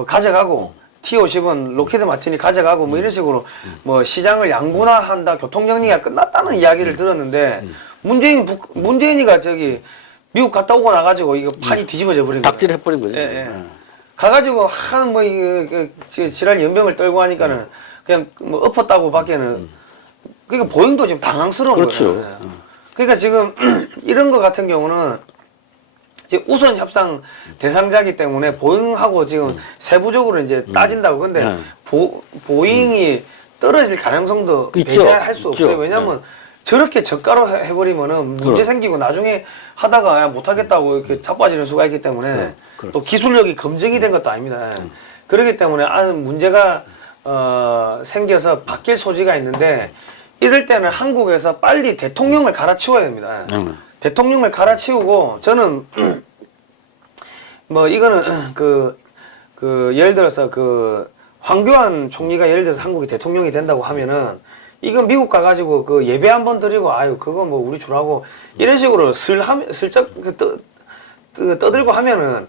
가져가고 T-50은 록히드 마틴이 가져가고 뭐 이런 식으로 뭐 시장을 양분화한다 교통정리가 끝났다는 이야기를 들었는데 문재인이가 미국 갔다 오고 나가지고 이거 판이 뒤집어져 버린 거예요. 닥질 해버린 거죠. 가가지고 뭐 지랄 연병을 떨고 하니까는 그냥 뭐 엎었다고 밖에는 그러니까 보잉도 지금 당황스러운 그렇죠. 거예요. 그러니까 지금 이런 거 같은 경우는 이제 우선 협상 대상자기 때문에 보잉하고 지금 세부적으로 이제 따진다고. 근데 보잉이 떨어질 가능성도 배제할 수 없어요. 왜냐면 저렇게 저가로 해버리면은 문제 생기고 나중에 하다가 못하겠다고 이렇게 자빠지는 수가 있기 때문에 또 기술력이 검증이 된 것도 아닙니다. 그렇기 때문에 문제가 생겨서 바뀔 소지가 있는데 이럴 때는 한국에서 빨리 대통령을 갈아치워야 됩니다. 대통령을 갈아치우고 저는 뭐 이거는 예를 들어서 황교안 총리가 예를 들어서 한국이 대통령이 된다고 하면은 이거 미국 가가지고 예배 한번 드리고 그거 뭐 우리 주라고 이런 식으로 슬쩍 떠들고 하면은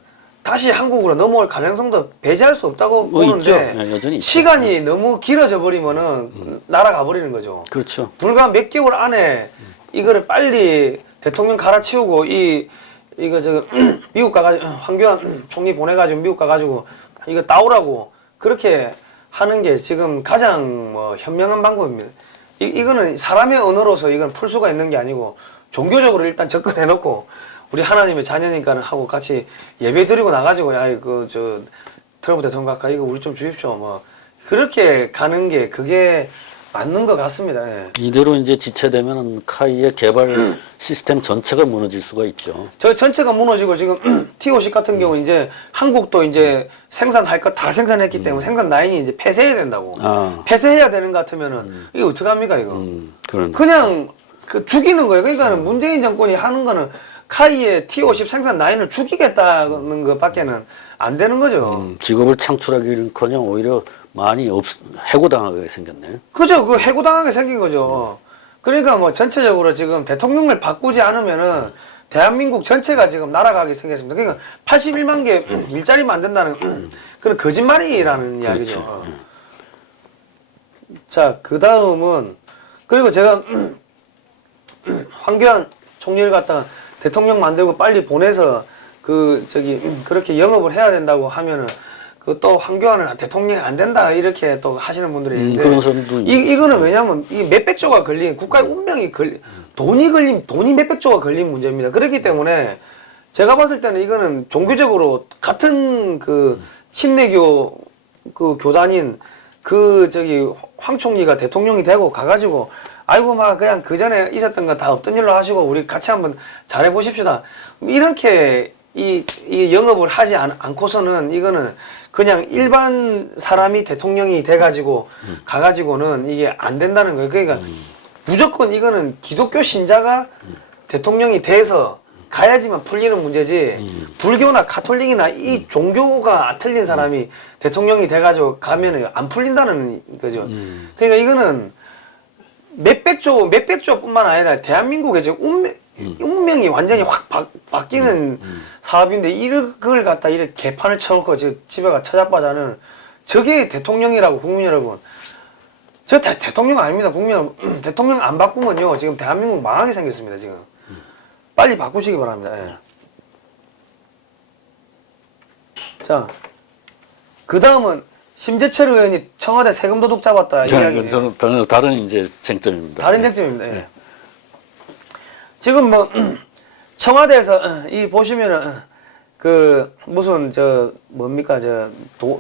다시 한국으로 넘어올 가능성도 배제할 수 없다고 있죠. 보는데 네, 여전히 있죠. 시간이 너무 길어져 버리면은 날아가 버리는 거죠. 그렇죠. 불과 몇 개월 안에 이거를 빨리 대통령 갈아치우고 이거 저 미국 가가지고 황교안 총리 보내가지고 미국 가가지고 이거 따오라고 그렇게 하는 게 지금 가장 뭐 현명한 방법입니다. 이거는 사람의 언어로서 이건 풀 수가 있는 게 아니고 종교적으로 일단 접근해놓고 우리 하나님의 자녀니까는 하고 같이 예배 드리고 나가지고 야 이거 저 트럼프 대통령 각하 이거 우리 좀 주십시오 뭐 그렇게 가는 게 그게 맞는 것 같습니다. 예. 이대로 이제 지체되면 카이의 개발 시스템 전체가 무너질 수가 있죠. 저 전체가 무너지고 지금 T50 같은 경우 이제 한국도 이제 생산할 거 다 생산했기 때문에 생산 라인이 이제 폐쇄해야 된다고. 폐쇄해야 되는 것 같으면은 이거 어떡합니까 이거? 그냥 그 죽이는 거예요. 그러니까는 문재인 정권이 하는 거는 카이의 T50 생산 라인을 죽이겠다는 것밖에는 안 되는 거죠. 직업을 창출하기는커녕 오히려 많이 해고당하게 생겼네. 그죠. 그 해고당하게 생긴 거죠. 그러니까 뭐 전체적으로 지금 대통령을 바꾸지 않으면은 대한민국 전체가 지금 날아가게 생겼습니다. 그러니까 81만 개 일자리 만든다는 그런 거짓말이라는 이야기죠. 자, 그 다음은 그리고 제가 황교안 총리를 갖다가 대통령 만들고 빨리 보내서 그렇게 영업을 해야 된다고 하면은 그 또 황교안을 대통령이 안 된다 이렇게 또 하시는 분들이 있는데 그런 사람도 이거는 왜냐면 이 몇백 조가 걸린 국가의 운명이 돈이 몇백 조가 걸린 문제입니다. 그렇기 때문에 제가 봤을 때는 이거는 종교적으로 같은 그 침례교 그 교단인 황 총리가 대통령이 되고 가가지고 아이고 막 그냥 그 전에 있었던 거 다 없던 일로 하시고 우리 같이 한번 잘해 보십시다. 이렇게 이 영업을 하지 않고서는 이거는 그냥 일반 사람이 대통령이 돼가지고 가가지고는 이게 안 된다는 거예요. 그러니까 무조건 이거는 기독교 신자가 대통령이 돼서 가야지만 풀리는 문제지 불교나 카톨릭이나 이 종교가 틀린 사람이 대통령이 돼가지고 가면은 안 풀린다는 거죠. 그러니까 이거는 몇백 조뿐만 아니라 대한민국의 지금 운명이 완전히 확 바뀌는 사업인데 이걸 갖다 이렇게 개판을 쳐놓고 지금 집에 가 처자빠자는 저게 대통령이라고 국민 여러분. 저 대통령 아닙니다. 국민 여러분. 대통령 안 바꾸면요 지금 대한민국 망하게 생겼습니다. 지금 빨리 바꾸시기 바랍니다. 예. 자, 그 다음은 심재철 의원이 청와대 세금 도둑 잡았다 이야기. 다른 이제 쟁점입니다. 다른 쟁점입니다. 예. 지금 뭐 청와대에서 이 보시면은 그 무슨 뭡니까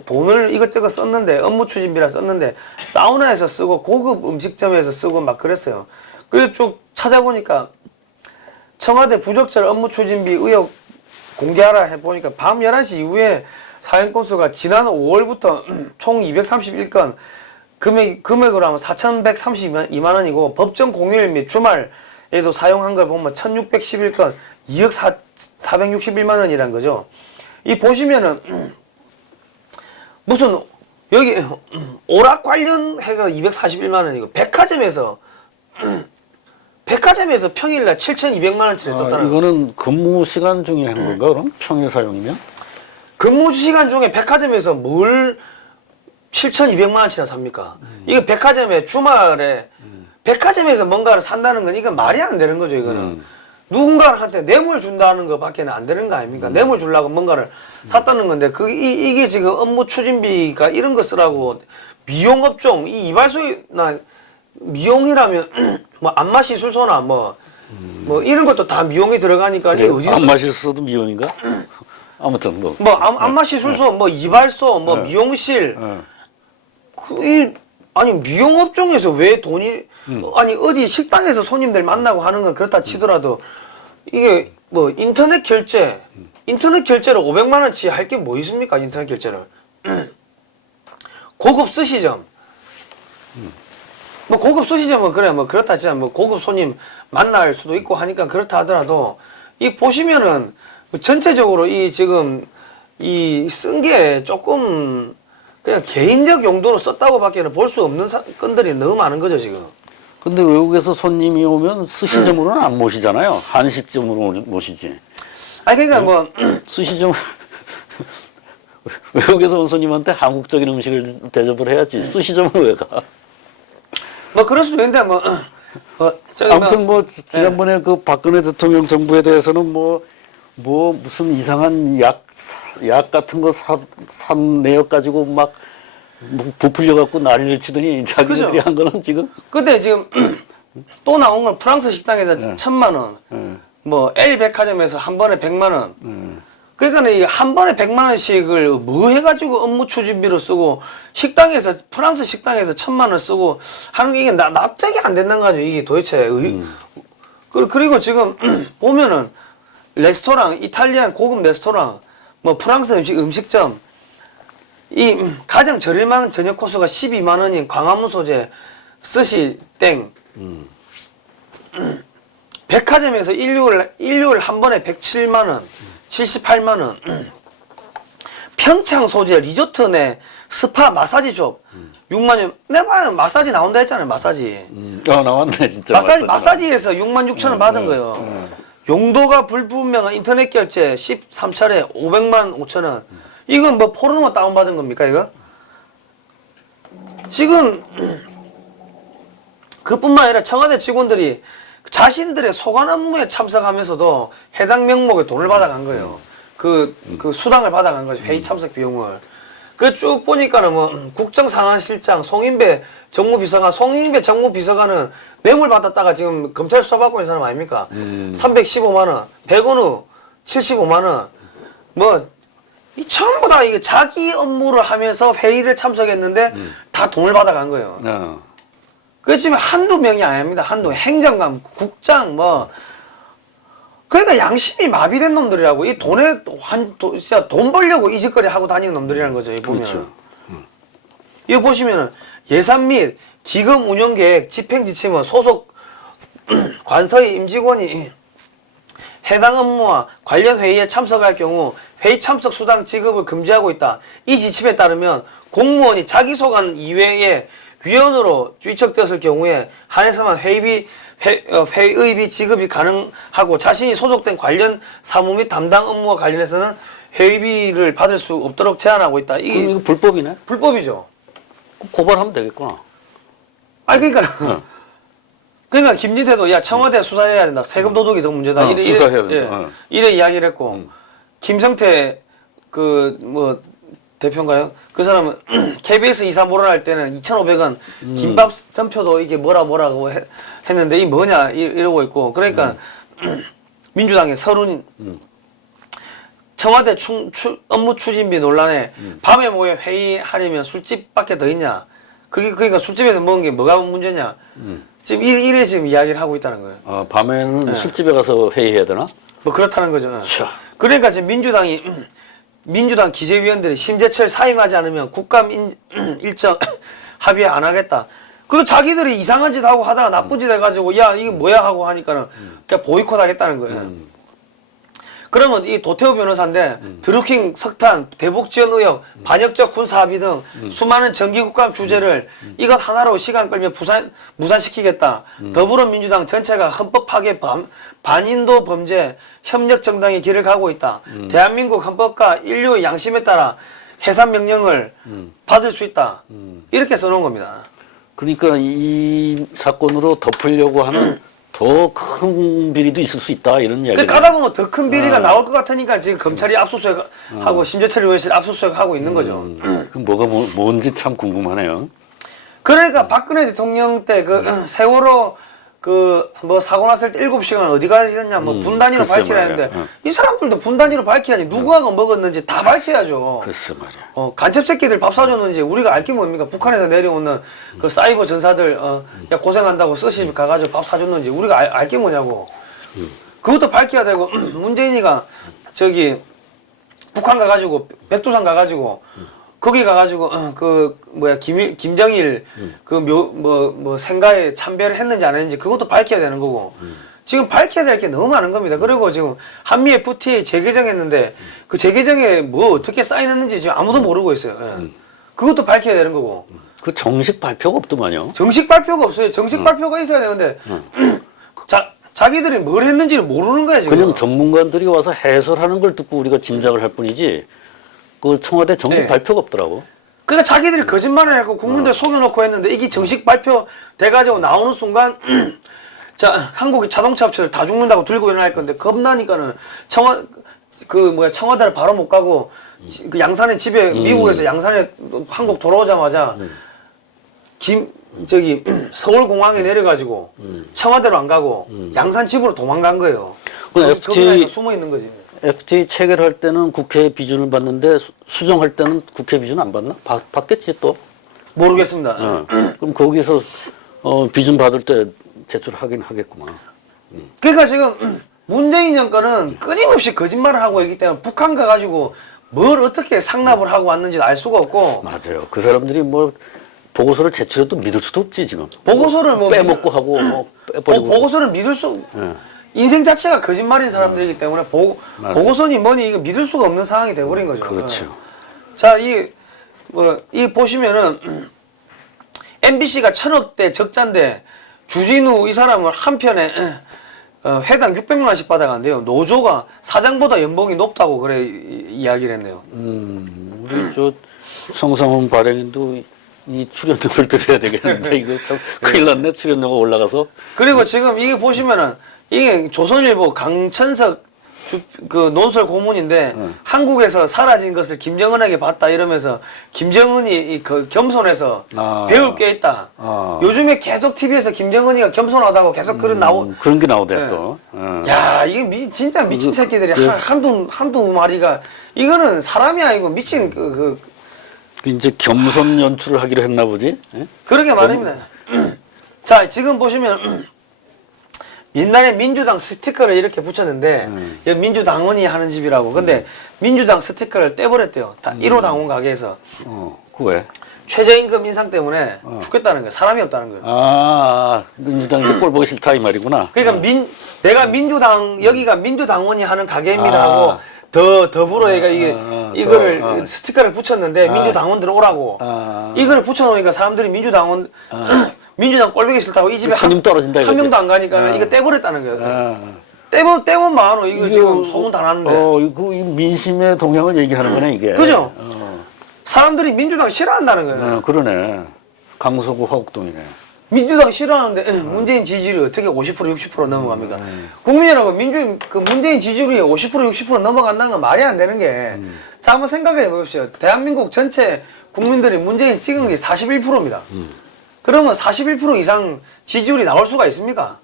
돈을 이것저것 썼는데 업무 추진비라 썼는데 사우나에서 쓰고 고급 음식점에서 쓰고 막 그랬어요. 그래서 쭉 찾아보니까 청와대 부적절 업무 추진비 의혹 공개하라 해보니까 밤 11시 이후에 사연 건수가 지난 5월부터 총 231건 금액으로 하면 4,132만 원이고 법정 공휴일 및 주말에도 사용한 걸 보면 1,611건 2억 461만 원이란 거죠. 이 보시면은 무슨 여기 오락 관련 해가 241만 원이고 백화점에서 평일날 7,200만 원치를 썼다는 이거는 근무 시간 중에 한 건가 그럼? 평일 사용이면? 근무 시간 중에 백화점에서 뭘 7,200만 원치나 삽니까? 이거 백화점에 주말에 백화점에서 뭔가를 산다는 건 이건 말이 안 되는 거죠. 이거는 누군가한테 뇌물 준다는 것밖에는 안 되는 거 아닙니까? 뇌물 주려고 뭔가를 샀다는 건데 이게 지금 업무 추진비가 이런 거 쓰라고 미용업종 이 이발소나 미용이라면 뭐 안마시술소나 뭐 이런 것도 다 미용이 들어가니까 그래, 어디서 안마시술소도 미용인가? 아무튼 안마시술소 뭐 이발소 뭐 미용실 아니 미용업종에서 왜 돈이 아니 어디 식당에서 손님들 만나고 하는 건 그렇다 치더라도 이게 뭐 인터넷 결제로 500만 원치 할 게 뭐 있습니까? 인터넷 결제를 고급 스시점 뭐 고급 스시점은 그래 뭐 그렇다 치면 뭐 고급 손님 만날 수도 있고 하니까 그렇다 하더라도 이 보시면은 전체적으로 이 지금 이 쓴 게 조금 그냥 개인적 용도로 썼다고 밖에는 볼 수 없는 건들이 너무 많은 거죠 지금. 근데 외국에서 손님이 오면 스시점으로는 안 모시잖아요. 한식점으로 모시지. 아니 그러니까 뭐 스시점 외국에서 온 손님한테 한국적인 음식을 대접을 해야지. 스시점을 왜 가? 뭐 그럴 수도 있는데 저기 아무튼 뭐 지난번에 그 박근혜 대통령 정부에 대해서는 뭐 무슨 이상한 약 같은 거 산 내역 가지고 막 부풀려 갖고 난리를 치더니 자기들이 그죠? 한 거는 지금 근데 지금 또 나온 건 프랑스 식당에서 1,000만 원, 뭐 L 백화점에서 한 번에 100만 원. 그러니까 이 한 번에 100만 원씩을 뭐 해가지고 업무 추진비로 쓰고 식당에서 프랑스 식당에서 1,000만 원 쓰고 하는 게 이게 납득이 안 된다는 거죠. 이게 도대체 그리고 지금 보면은 레스토랑, 이탈리안 고급 레스토랑, 뭐 프랑스 음식점 이 가장 저렴한 저녁 코스가 12만 원인 광화문 소재 스시 땡. 백화점에서 일요일 한 번에 107만 원, 78만 원. 평창 소재 리조트 내 스파 마사지숍 6만 원. 내가 마사지 나온다 했잖아요. 마사지. 나왔네 진짜. 마사지에서 6만 6천 원 받은 거예요. 용도가 불분명한 인터넷 결제 13차례 500만 5천 원. 이건 뭐 포르노 다운받은 겁니까 이거? 지금 그뿐만 아니라 청와대 직원들이 자신들의 소관 업무에 참석하면서도 해당 명목에 돈을 받아간 거예요. 그 수당을 받아간 거죠. 회의 참석 비용을. 그 쭉 보니까는 뭐 국정상황실장 송인배 정무비서관은 뇌물 받았다가 지금 검찰 수사받고 있는 사람 아닙니까? 315만 원, 백원우 75만 원, 뭐 이 전부 다 이게 자기 업무를 하면서 회의를 참석했는데 다 돈을 받아간 거예요. 그렇지만 한두 명이 아닙니다. 행정관, 국장 뭐 그러니까 양심이 마비된 놈들이라고. 이 돈에 진짜 돈 벌려고 이 짓거리 하고 다니는 놈들이라는 거죠. 이 보면. 그렇죠. 이거 보시면은 예산 및 기금 운영 계획 집행 지침은 소속 관서의 임직원이 해당 업무와 관련 회의에 참석할 경우 회의 참석 수당 지급을 금지하고 있다. 이 지침에 따르면 공무원이 자기 소관 이외에 위원으로 위촉되었을 경우에 한해서만 회의비 지급이 가능하고 자신이 소속된 관련 사무 및 담당 업무와 관련해서는 회의비를 받을 수 없도록 제한하고 있다. 그럼 이거 불법이네? 불법이죠. 고발하면 되겠구나. 아니 그러니까 김진태도 야 청와대 수사해야 된다. 세금 도둑이 더 문제다. 수사해야 된다. 이래 이야기를 했고 김성태 뭐 대표인가요? 그 사람은 KBS 이사 몰아날 때는 2,500원 김밥 전표도 이게 뭐라고 했는데 이 뭐냐 이러고 있고. 그러니까 민주당의 서른 청와대 업무 추진비 논란에 밤에 모여 회의하려면 술집밖에 더 있냐? 그러니까 술집에서 먹은 게 뭐가 문제냐? 지금 이래 지금 이야기를 하고 있다는 거예요. 밤에는 술집에 가서 회의해야 되나? 뭐 그렇다는 거죠. 자. 그러니까 지금 민주당 기재위원들이 심재철 사임하지 않으면 국감 일정 합의 안 하겠다. 그리고 자기들이 이상한 짓 하고 하다가 나쁜 짓 해가지고 야 이게 뭐야 하고 하니까는 그냥 보이콧 하겠다는 거예요. 그러면 이 도태우 변호사인데 드루킹 석탄, 대북 지원 의혹, 반역적 군사 합의 등 수많은 정기국감 주제를 이것 하나로 시간 끌며 무산시키겠다. 더불어민주당 전체가 헌법 파괴 반인도 범죄 협력 정당의 길을 가고 있다. 대한민국 헌법과 인류의 양심에 따라 해산 명령을 받을 수 있다. 이렇게 써놓은 겁니다. 그러니까 이 사건으로 덮으려고 하는 더 큰 비리도 있을 수 있다 이런 이야기. 까다 보면 더 큰 비리가 나올 것 같으니까 지금 검찰이 압수수색하고 심재철 의원실 압수수색하고 있는 거죠. 그 뭐가 뭔지 참 궁금하네요. 그러니까 박근혜 대통령 때 세월호 뭐 사고 났을 때 7시간 어디 가셨냐 뭐 분단위로 밝히라 했는데 이 사람들도 분단위로 밝혀야지 누구하고 먹었는지 다 밝혀야죠. 글쎄 말이야. 간첩 새끼들 밥 사줬는지 우리가 알 게 뭡니까? 북한에서 내려오는 그 사이버 전사들 야 고생한다고 스시 가가지고 밥 사줬는지 우리가 알 게 뭐냐고. 그것도 밝혀야 되고 문재인이가 저기 북한 가가지고 백두산 가가지고 거기 가가지고 김정일 생가에 참배를 했는지 안 했는지 그것도 밝혀야 되는 거고 지금 밝혀야 될 게 너무 많은 겁니다. 그리고 지금 한미 FTA 재개정했는데 그 재개정에 뭐 어떻게 사인했는지 지금 아무도 모르고 있어요. 그것도 밝혀야 되는 거고. 그 정식 발표가 없더만요. 정식 발표가 없어요. 정식 발표가 있어야 되는데 자기들이 뭘 했는지를 모르는 거야 지금. 그냥 전문가들이 와서 해설하는 걸 듣고 우리가 짐작을 할 뿐이지 그 청와대 정식 네. 발표가 없더라고. 그러니까 자기들이 거짓말을 하고 국민들 속여놓고 했는데 이게 정식 발표 돼가지고 나오는 순간 자 한국의 자동차 업체들 다 죽는다고 들고 일어날 건데 겁나니까는 청와대를 바로 못 가고 그 양산에 집에 미국에서 양산에 한국 돌아오자마자 서울공항에 내려가지고 청와대로 안 가고 양산 집으로 도망간 거예요. 거기서 숨어 있는 거지. FTA 체결할 때는 국회 비준을 받는데 수정할 때는 국회 비준 안 받나? 받겠지 또. 모르겠습니다. 그럼 거기서 비준 받을 때 제출하긴 하겠구만. 그러니까 지금 문재인 정권은 끊임없이 거짓말을 하고 있기 때문에 북한 가가지고 뭘 어떻게 상납을 하고 왔는지 알 수가 없고. 맞아요. 그 사람들이 뭐 보고서를 제출해도 믿을 수도 없지 지금. 보고서를 뭐 빼먹고 하고 뭐 빼버리고. 보고서를 믿을 수. 예. 인생 자체가 거짓말인 사람들이기 때문에 보고서니 뭐니 이거 믿을 수가 없는 상황이 돼버린 거죠. 그렇죠. 자, 이 보시면은 MBC가 1,000억대 적자인데 주진우 이 사람을 한 편에 회당 600만 원씩 받아간대요. 노조가 사장보다 연봉이 높다고 그래 이야기를 했네요. 우리 저 성상훈 발행인도 이 출연료를 드려야 되겠는데 이거 참 큰일 났네. 출연료가 올라가서. 그리고 지금 이게 보시면은 이게 조선일보 강천석 그 논설 고문인데 한국에서 사라진 것을 김정은에게 봤다 이러면서 김정은이 그 겸손해서 배울 게 있다. 요즘에 계속 TV에서 김정은이가 겸손하다고 계속 그런 그런 게 나오대 네. 또. 야 이게 진짜 미친 새끼들이 한두 마리가 이거는 사람이 아니고 미친 이제 겸손 연출을 하기로 했나 보지? 예? 그러게 말입니다. 자 지금 보시면 옛날에 민주당 스티커를 이렇게 붙였는데 여기 민주당원이 하는 집이라고. 근데 민주당 스티커를 떼버렸대요. 다 1호 당원 가게에서. 그 왜? 최저임금 인상 때문에 죽겠다는 거예요. 사람이 없다는 거예요. 민주당이 꼴 보기 싫다 이 말이구나. 그러니까 내가 여기가 민주당원이 하는 가게입니다 하고 더불어 얘가 이거를 스티커를 붙였는데 민주당원들 오라고. 이걸 붙여놓으니까 사람들이 민주당 꼴보기 싫다고 이 집에 손님 떨어진다 한 명도 안 가니까 이거 떼버렸다는 거예요. 떼면 많어. 이거 지금 소문 다 났는데. 이거 민심의 동향을 얘기하는 거네 이게. 그죠? 사람들이 민주당 싫어한다는 거예요. 그러네. 강서구 화곡동이네. 민주당 싫어하는데 문재인 지지율이 어떻게 50% 60% 넘어갑니까? 국민 여러분, 문재인 지지율이 50% 60% 넘어간다는 건 말이 안 되는 게. 자, 한번 생각해 보십시오. 대한민국 전체 국민들이 문재인 찍은 게 41%입니다. 그러면 41% 이상 지지율이 나올 수가 있습니까?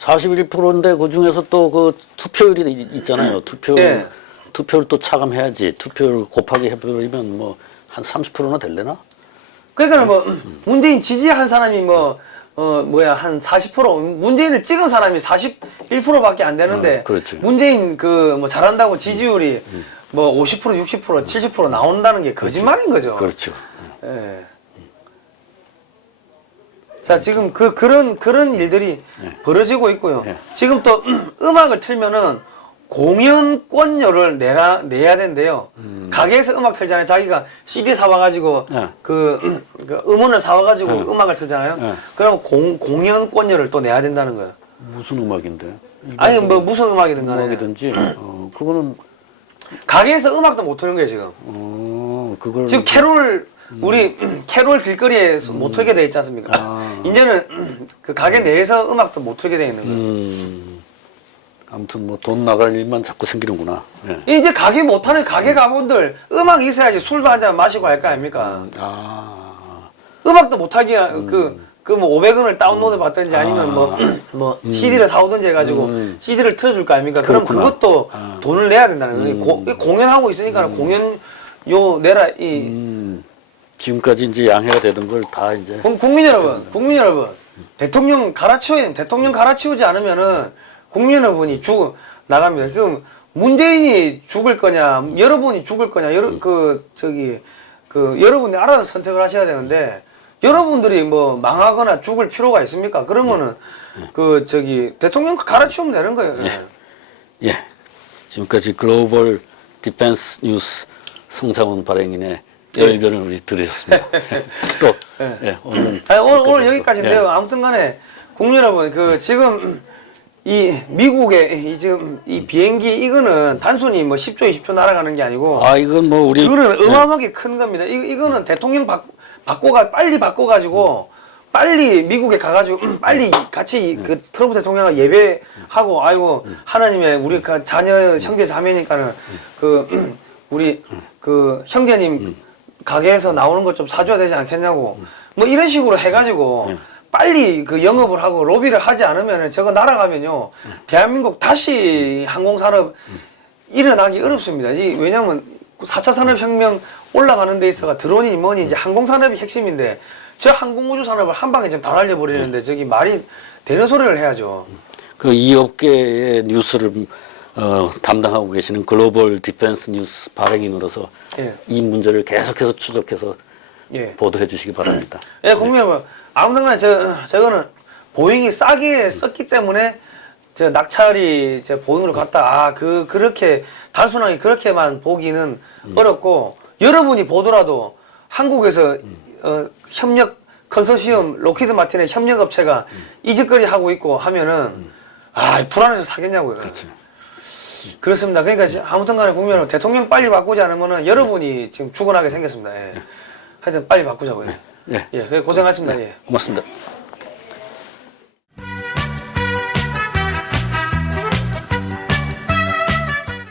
41%인데 그 중에서 또 그 투표율이 있잖아요. 예. 투표를 또 차감해야지. 투표를 곱하기 해버리면 뭐 한 30%나 될래나? 그러니까 문재인 지지한 사람이 한 40%, 문재인을 찍은 사람이 41%밖에 안 되는데 그렇지. 문재인 잘한다고 지지율이 50%, 60%, 70% 나온다는 게 거짓말인 거죠. 그렇죠. 예. 자, 지금 그런 일들이 벌어지고 있고요. 지금 또 음악을 틀면은 공연권료를 내야 된대요. 가게에서 음악 틀잖아요. 자기가 CD 사와가지고 그 음원을 사와가지고 음악을 틀잖아요. 그럼 공연권료를 또 내야 된다는 거예요. 무슨 음악인데? 아니 무슨 음악이든 간에. 음악이든지 그거는 가게에서 음악도 못 틀는 거예요 지금. 그걸 지금 우리 캐롤 길거리에 못 틀게 돼 있지 않습니까? 이제는 그 가게 내에서 음악도 못 틀게 돼 있는 거예요. 아무튼 뭐 돈 나갈 일만 자꾸 생기는구나. 예. 이제 가게 못하는 가게 가분들 음악이 있어야지 술도 한잔 마시고 할 거 아닙니까? 음악도 못하게 그 500원을 다운로드 받든지 아니면 CD를 사오든지 해가지고 CD를 틀어줄 거 아닙니까? 그렇구나. 그럼 그것도 돈을 내야 된다는 거예요. 공연하고 있으니까 공연료 내라 지금까지 이제 양해가 되던 걸 다 이제. 국민 여러분, 대통령 갈아치우지 않으면은 국민 여러분이 나갑니다. 그럼 문재인이 죽을 거냐, 여러분이 죽을 거냐, 여러분이 알아서 선택을 하셔야 되는데, 여러분들이 망하거나 죽을 필요가 있습니까? 그러면은, 대통령 갈아치우면 되는 거예요. 예. 지금까지 글로벌 디펜스 뉴스 성상훈 발행인의 열변을 우리 들으셨습니다. 또, 오늘 여기까지인데요. 아무튼 간에, 국민 여러분, 지금, 이 미국의 이 지금 이 비행기 이거는 단순히 뭐 10조 20조 날아가는 게 아니고 아, 이건 뭐 우리 이거는 어마어마하게 큰 겁니다. 이거는 대통령 빨리 바꿔가지고 빨리 미국에 가가지고 빨리 같이 그 트럼프 대통령을 예배하고 아이고 하나님의 우리 그 자녀 형제 자매니까는 그 우리 그 형제님 가게에서 나오는 것 좀 사줘야 되지 않겠냐고 뭐 이런 식으로 해가지고 빨리 그 영업을 하고 로비를 하지 않으면 저거 날아가면요 대한민국 다시 항공산업 일어나기 어렵습니다. 왜냐면 4차 산업혁명 올라가는 데 있어가 드론이 뭐니 이제 항공산업이 핵심인데 저 항공우주 산업을 한 방에 지금 다 날려버리는데 저기 말이 되는 소리를 해야죠. 그 이 업계의 뉴스를 담당하고 계시는 글로벌 디펜스 뉴스 발행인으로서 예. 이 문제를 계속해서 추적해서 예. 보도해 주시기 바랍니다. 예, 국민 여러분 아무튼간에 저거는 보잉이 싸게 썼기 때문에 저 낙찰이 저 보잉으로 갔다. 그렇게 단순하게 그렇게만 보기는 어렵고 여러분이 보더라도 한국에서 협력 컨소시엄 로키드 마틴의 협력 업체가 이 짓거리 하고 있고 하면은 불안해서 사겠냐고요. 그렇죠. 그렇습니다. 그러니까 아무튼간에 국민 여러분 대통령 빨리 바꾸지 않으면은 여러분이 지금 죽어나게 생겼습니다. 예. 하여튼 빨리 바꾸자고요. 네. 예, 고생하셨습니다. 예. 고맙습니다.